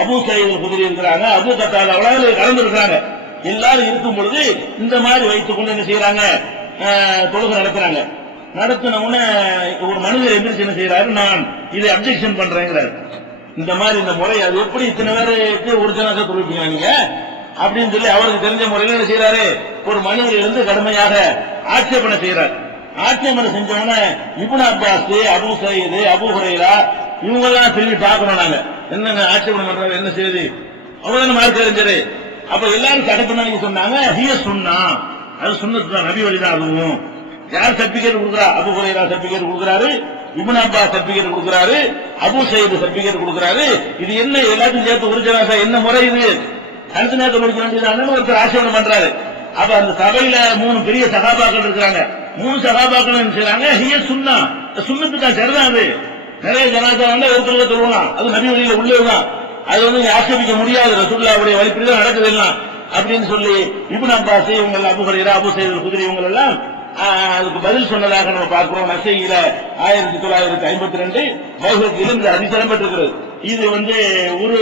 அபூ சயீத் குத்ரி இருக்கிறாங்க, அபூ கத்தாதா அவ்வளவு கலந்து இருக்கிறாங்க. எல்லாரும் இருக்கும் பொழுது இந்த மாதிரி வைத்துக் கொண்டு என்ன செய்யறாங்க, தொழுகை நடத்துறாங்க. நடத்தின உடனே ஒரு மனிதர் எந்திரிச்சு என்ன செய்யறாரு, நான் இதை அப்ஜெக்ஷன் பண்றேங்கிறாரு. இந்த மாதிரி இந்த முறை அது எப்படி இத்தனை பேருக்கு ஒரு ஜனாசா தொழுவிப்பீங்க நீங்க அப்படின்னு சொல்லி அவருக்கு தெரிஞ்ச முறையில் என்ன செய்யறாரு, ஒரு மனிதர் இருந்து கடுமையாக ஆட்சேபனை செய்யறாரு. ஆட்சேபனை செஞ்சவன Ibn Abbas, Abu Saeed, Abu Hurairah இவங்க எல்லாம் திரும்பி பார்க்கணும். நாங்க என்ன ஆட்சேபனை பண்றாரு, என்ன செய்யுது, அவ்வளவு மார்க் அறிஞரு. அப்ப எல்லாரும் தடை பண்ணாங்க. சொன்னாங்க ஹிய சுன்னா, அது சுன்னத்து தான், நபி வழிதான். அதுவும் யார் சர்டிபிகேட் கொடுக்குறா? அபூ ஹுரைரா சர்டிபிகேட் கொடுக்குறாரு, இப்னு அப்பாஸ் சர்டிபிகேட் கொடுக்குறாரு, அபூ சயீத் சர்டிபிகேட் கொடுக்குறாரு. இது என்ன எல்லாத்தையும் சேர்த்து ஒரு ஜனாசா என்ன முறை இது, அடுத்த நேரத்தில் முடிக்க வேண்டியது ஒருத்தர் ஆட்சேபனை பண்றாரு. அப்ப அந்த சபையில 3 பெரிய சகாபாக்கள் இருக்கிறாங்க. 3 சகாபாக்கள் என்ன செய்றாங்க, ஹிய சுன்னா, சுன்னத்து தான், சரிதான். அது நிறைய ஜனாசா வந்தா ஒருத்தர் சொல்லுவான், அது நபி வழியில உள்ளதுதான், அது வந்து ஆட்சேபிக்க முடியாது, ரசூலுல்லாஹ்வுடைய வழிப்படி தான் நடக்குது எல்லாம் அப்படின்னு சொல்லி இப்னு அப்பாஸ் இவங்க, அபூ ஹுரைரா, அபூ சயீத் அல்-குத்ரி இவங்க எல்லாம் அதுக்கு பதில் சொன்னதாக நம்ம பார்க்கிறோம். நசையில 1952 பைஹக்கியிலும் இந்த ஹதீஸ் இடம்பெற்றிருக்கிறது. இது வந்து ஒரு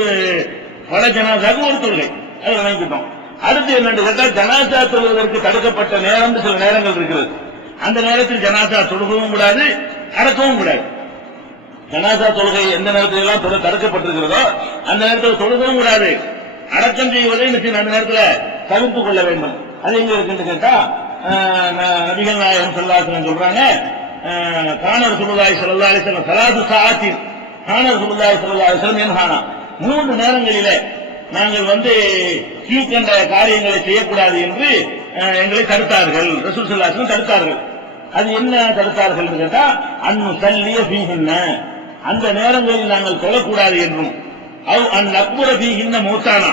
பல ஜனாசாக்கு ஒரு தொழுகை, அதை நினைக்கிட்டோம். அடுத்து என்னன்னு கேட்டா, ஜனாசா தொழுவதற்கு தடுக்கப்பட்ட நேரம் சில நேரங்கள் இருக்கிறது. அந்த நேரத்தில் ஜனாசா தொழுகவும் கூடாது, அடக்கவும் கூடாது. ஜனாசா தொழுகை எந்த நேரத்தில் எல்லாம் தடுக்கப்பட்டிருக்கிறதோ அந்த நேரத்தில் தொழுகவும் கூடாது, அடக்கம் செய்வதை அந்த நேரத்தில் தவிர்த்துக் கொள்ள வேண்டும். அது எங்க இருக்குன்னு கேட்டா, நபிகள் நாயகம் ஸல்லல்லாஹு அலைஹி வஸல்லம் சொல்றாங்க, கான ரசூலுல்லாஹி ஸல்லல்லாஹு அலைஹி வஸல்லம் ஸலாத்து ஸாஅத்தின், கான ரசூலுல்லாஹி ஸல்லல்லாஹு அலைஹி வஸல்லம் யன்ஹானா, 3 நேரங்களிலே நாங்கள் வந்து கீழ்கண்ட காரியங்களை செய்யக்கூடாது என்று எங்களை தடுத்தார்கள். ரசூல் ஸல்லல்லாஹு அலைஹி வஸல்லம் தடுத்தார்கள். அது என்ன தடுத்தார்கள் என்று கேட்டா, அன்னுஸல்லிய ஃபீஹின்ன, அந்த நேரங்களில் நாங்கள் தொழக்கூடாது என்றும், அவ் அன்நக்புர ஃபீஹின்ன மௌத்தானா,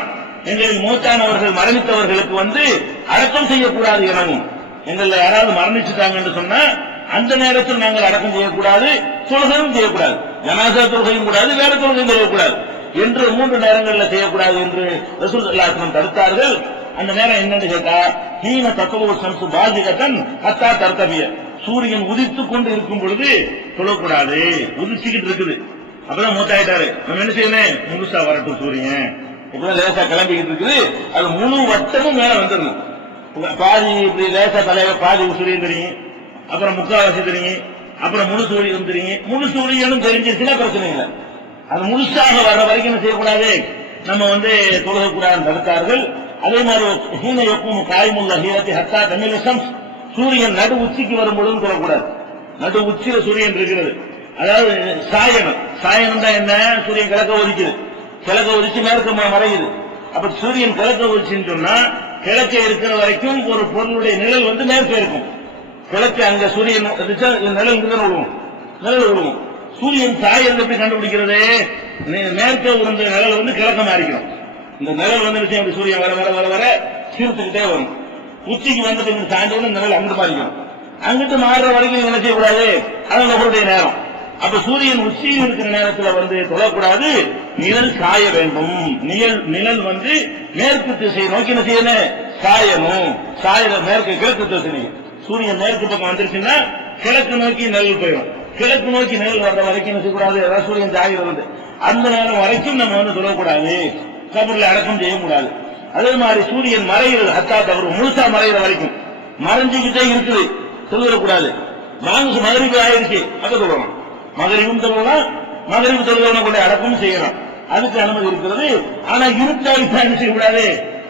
எங்களில் மௌத்தானவர்கள் மரணித்தவர்களுக்கு வந்து அடக்கம் செய்யக்கூடாது எனவும், எங்களை யாராவது மரணிச்சுட்டாங்க என்று சொன்னா அந்த நேரத்தில் நாங்கள் அடக்கம் செய்யக்கூடாது, தொழுகையும் செய்யக்கூடாது, ஜனாசா தொழுகையும் கூடாது, வேற தொழுகையும் செய்யக்கூடாது என்று 3 நேரங்களில் செய்யக்கூடாது என்று ரசூல் ஸல்லல்லாஹு அலைஹி வஸல்லம் தடுத்தார்கள். அந்த நேரம் என்னன்னு கேட்டா, ஹீன தத்வ ஷம்சு பாஜிகத்தன் ஹத்தா தர்தபிய, சூரியன் உதித்துக் கொண்டு இருக்கும் பொழுது தொழக்கூடாது, உதிச்சுக்கிட்டு இருக்குது, அப்பதான் மூத்தாயிட்டாரு, நம்ம என்ன செய்யணும், முழுசா வரட்டும் சூரியன், இப்பதான் லேசா கிளம்பிக்கிட்டு இருக்குது, அது முழு வட்டமும் மேல வந்துடணும். பாதி இப்படி லேசா தலைவ பாதி சூரியன் தெரியும், அப்புறம் முக்காவாசி தெரியும், அப்புறம் முழு சூரியன் தெரியும். முழு சூரியனும் தெரிஞ்சிருச்சுன்னா பிரச்சனை இல்லை. அது முழுசாக வர்ற வரைக்கும் என்ன செய்யக்கூடாது, நம்ம வந்து தொழுகக்கூடாதுன்னு தடுத்தார்கள். அதே மாதிரி ஹீன யக்கூமு காயிமுல் லஹீரத்தி ஹத்தா தமிழ் ஷம்ஸ், சூரியன் நடு உச்சிக்கு வரும்பொழுதும் தொழக்கூடாது. நடு உச்சியில சூரியன் இருக்கிறது, அதாவது சாயனம், சாயனம் தான் என்ன, சூரியன் கிழக்க ஒதுக்குது, கிழக்க ஒதுச்சு மேற்கு மறையுது. அப்ப சூரியன் கிழக்க ஒதுச்சுன்னு சொன்னா கிழக்க இருக்கிற வரைக்கும் ஒரு பொருளுடைய நிழல் வந்து மேற்கே இருக்கும். கிழக்கு அங்க சூரியன் நிழல் விழுவும், நிழல் விழுவும். சூரியன் சாயல் எப்படி கண்டுபிடிக்கிறது, மேற்கே உருந்த நிழல் வந்து கிழக்க மாறிக்கணும். இந்த நிழல் வந்து விஷயம் சூரியன் வர வர வர வர சீர்த்துக்கிட்டே வரும். உச்சிக்கு வந்துட்டு சாய்ந்தோட நிழல் அங்கிட்டு மாறிக்கணும். அங்கிட்டு மாறுற வரைக்கும் என்ன செய்யக்கூடாது, அது நம்மளுடைய நேரம். அப்ப சூரியன் உச்சியில் இருக்கிற நேரத்தில் வந்து தொழக்கூடாது, நிழல் சாய வேண்டும். நிழல் வந்து மேற்கு திசை நோக்கி என்ன செய்யணும், சாயணும். சாயல மேற்கு கிழக்கு திசை, சூரியன் மேற்கு பக்கம் வந்துருச்சுன்னா கிழக்கு நோக்கி நிழல் போயிடும். கிழக்கு நோக்கி நிழல் வர்ற வரைக்கும் என்ன செய்யக்கூடாது, அதாவது சூரியன் சாகிறது அந்த நேரம் வரைக்கும் நம்ம வந்து தொழக்கூடாது, கபர்ல அடக்கம் செய்யக்கூடாது. அதே மாதிரி சூரியன் மறைகிறது, ஹத்தா தவறு முழுசா மறைகிற வரைக்கும் மறைஞ்சுக்கிட்டே இருக்குது, சொல்லிடக்கூடாது. நான்கு மகரிபு ஆயிடுச்சு, அப்ப சொல்லணும், மகரிபும் சொல்லலாம், மகரிபு தொழுதவனை கொண்டு அடக்கம் செய்யலாம், அதுக்கு அனுமதி இருக்கிறது. ஆனா இருட்டாவிட்டா என்ன செய்யக்கூடாது,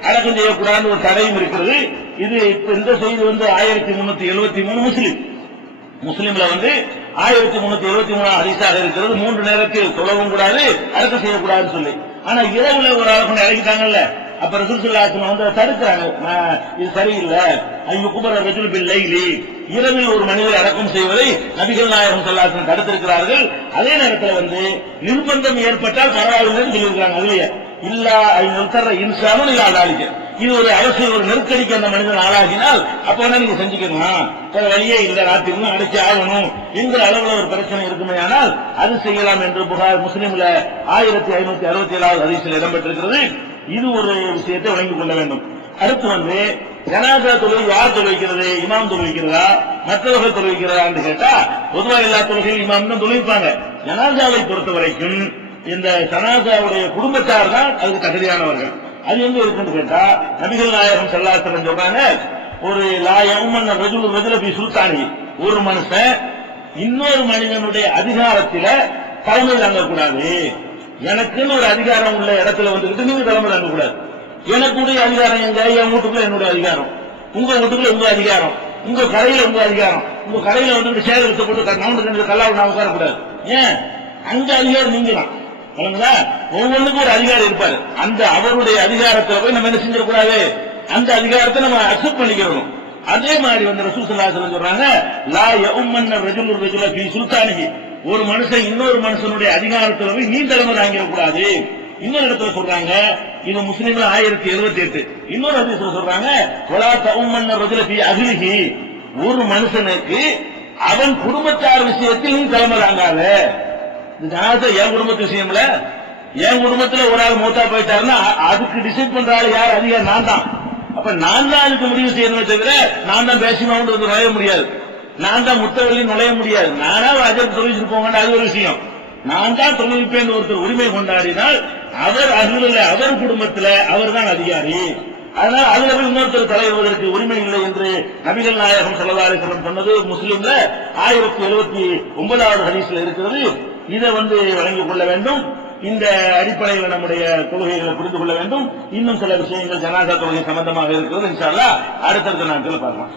அடக்கம் செய்யக்கூடாதுன்னு ஒரு தடையும் இருக்கிறது. இது இப்ப இந்த செய்தி வந்து 1373 முஸ்லிம்ல வந்து 1373 ஹதீஸாக இருக்கிறது. 3 நேரத்தில் தொழவும் கூடாது, அடக்கம் செய்யக்கூடாதுன்னு சொல்லி. ஆனா இரவுல ஒரு ஆள் கொண்டு இறக்கிட்டாங்கல்ல, அப்ப ரசூல் ஸல்லல்லாஹு அலைஹி வஸல்லம் வந்து தடுக்கிறாங்க, இது சரியில்லை, ஐயுகுபர ரஜுல் பில் லைலி, இரவில் ஒரு மனிதரை அடக்கம் செய்வதை நபிகள் நாயகம் ஸல்லல்லாஹு அலைஹி வஸல்லம் தடுத்திருக்கிறார்கள். அதே நேரத்தில் வந்து நிர்பந்தம் ஏற்பட்டால் பரவாயில்லைன்னு சொல்லியிருக்கிறாங்க. அதுலயே இல்லா ஐநூறு இன்சானும் இல்லா ஆளாளிக்க, இது ஒரு அவசியம், ஒரு நெருக்கடிக்கு அந்த மனிதன் ஆளாகினால் அப்ப வேணா நீங்க செஞ்சுக்கணும், வழியே இல்ல, ராத்திரி அடிச்சு ஆகணும் என்கிற அளவுல ஒரு பிரச்சனை இருக்குமே, ஆனால் அது செய்யலாம் என்று புகார் முஸ்லிம்ல 1567 ஹதீஸில் இடம்பெற்றிருக்கிறது. இது ஒரு விஷயத்தை வழங்கிக் கொள்ள வேண்டும். அடுத்து வந்து ஜனாசா தொழுகை யார் தொழுவிக்கிறது, இமாம் தொழுவிக்கிறதா மற்றவர்கள் தொழுவிக்கிறதா என்று கேட்டா, பொதுவாக எல்லா தொழுகையும் இமாம் தான் தொழுவிப்பாங்க. ஜனாசாவை பொறுத்த வரைக்கும் இந்த ஜனாசாவுடைய குடும்பத்தார் தான் அதுக்கு தகுதியானவர்கள். அது எங்க இருக்குன்னு கேட்டா, நபிகள் நாயகம் ஸல்லல்லாஹு அலைஹி வஸல்லம் சொல்றாங்க, ஒரு லா யஉம்மன் ரஜுல் ரஜுல ஃபீ சுல்தானி, ஒரு மனுஷன் இன்னொரு மனிதனுடைய அதிகாரத்தில தலைமை தாங்கக்கூடாது. எனக்குன்னு ஒரு அதிகாரம் உள்ள இடத்துல வந்துகிட்டு நீங்க தலைமை தாங்கக்கூடாது. எனக்குடைய அதிகாரம் எங்க, என் வீட்டுக்குள்ள என்னுடைய அதிகாரம், உங்க வீட்டுக்குள்ள உங்க அதிகாரம், உங்க கடையில உங்க அதிகாரம், உங்க கடையில வந்துட்டு சேகரித்து போட்டு நவுண்டு கல்லாவில் நான் உட்காரக்கூடாது. ஏன், அங்க அதிகாரம் நீங்க தான், ஒவ்வொன்றுக்கும் ஒரு அதிகாரம் இருப்பாரு. அந்த அவருடைய அதிகாரத்தில் போய் நம்ம என்ன செஞ்சிடக்கூடாது, அந்த அதிகாரத்தை நம்ம அக்செப்ட் பண்ணிக்கிறோம். அதே மாதிரி வந்து ரசூல் ஸல்லல்லாஹு அலைஹி வஸல்லம் சொல்றாங்க, லா யஉம்மன் ரஜுல் ரஜுல ஃபீ சுல்தானிஹி, ஒரு மனுஷன் இன்னொரு மனுஷனுடைய அதிகாரத்தில் போய் நீ தலைமை தாங்கிடக்கூடாது. இன்னொரு இடத்துல சொல்றாங்க, இது முஸ்லிம்ல 1078. இன்னொரு ஹதீஸ்ல சொல்றாங்க, வலா தஉம்மன் ரஜுல ஃபீ அஹ்லிஹி, ஒரு மனுஷனுக்கு அவன் குடும்பத்தார் விஷயத்தில் நீ தலைமை தாங்காத. என் குடும்பத்து விஷயம்ல, என் குடும்பத்துல ஒரு ஆள் மூத்தா போயிட்டாருன்னா அதுக்கு டிசைட் பண்ற ஆள் யார்? அதிகம் நான் தான். அப்ப நான் தான் அதுக்கு முடிவு செய்யணும் தவிர நான் தான் பேசினோம் நுழைய முடியாது, நான் தான் முத்தவள்ளி நுழைய முடியாது. நானா அதற்கு தொழில் போங்க, அது ஒரு விஷயம். நான் தான் தொழில்நுட்பேன் ஒருத்தர் உரிமை கொண்டாடினால் அவர் அதுல அவர் குடும்பத்துல அவர் தான் அதிகாரி. அதனால அதுல போய் இன்னொருத்தர் தலையிடுவதற்கு உரிமை இல்லை என்று நபிகள் நாயகம் ஸல்லல்லாஹு அலைஹி வஸல்லம் சொன்னது முஸ்லிம்ல 1079வது ஹதீஸ்ல இருக்கிறது. இதை வழங்கிக் கொள்ள வேண்டும். இந்த அடிப்படையில் நம்முடைய கொள்கைகளை புரிந்து கொள்ள வேண்டும். இன்னும் சில விஷயங்கள் ஜனாஸா தொழுகை சம்பந்தமாக இருக்கிறது. இன்ஷா அல்லாஹ் அடுத்தடுத்த நாட்களில் பார்க்கலாம்.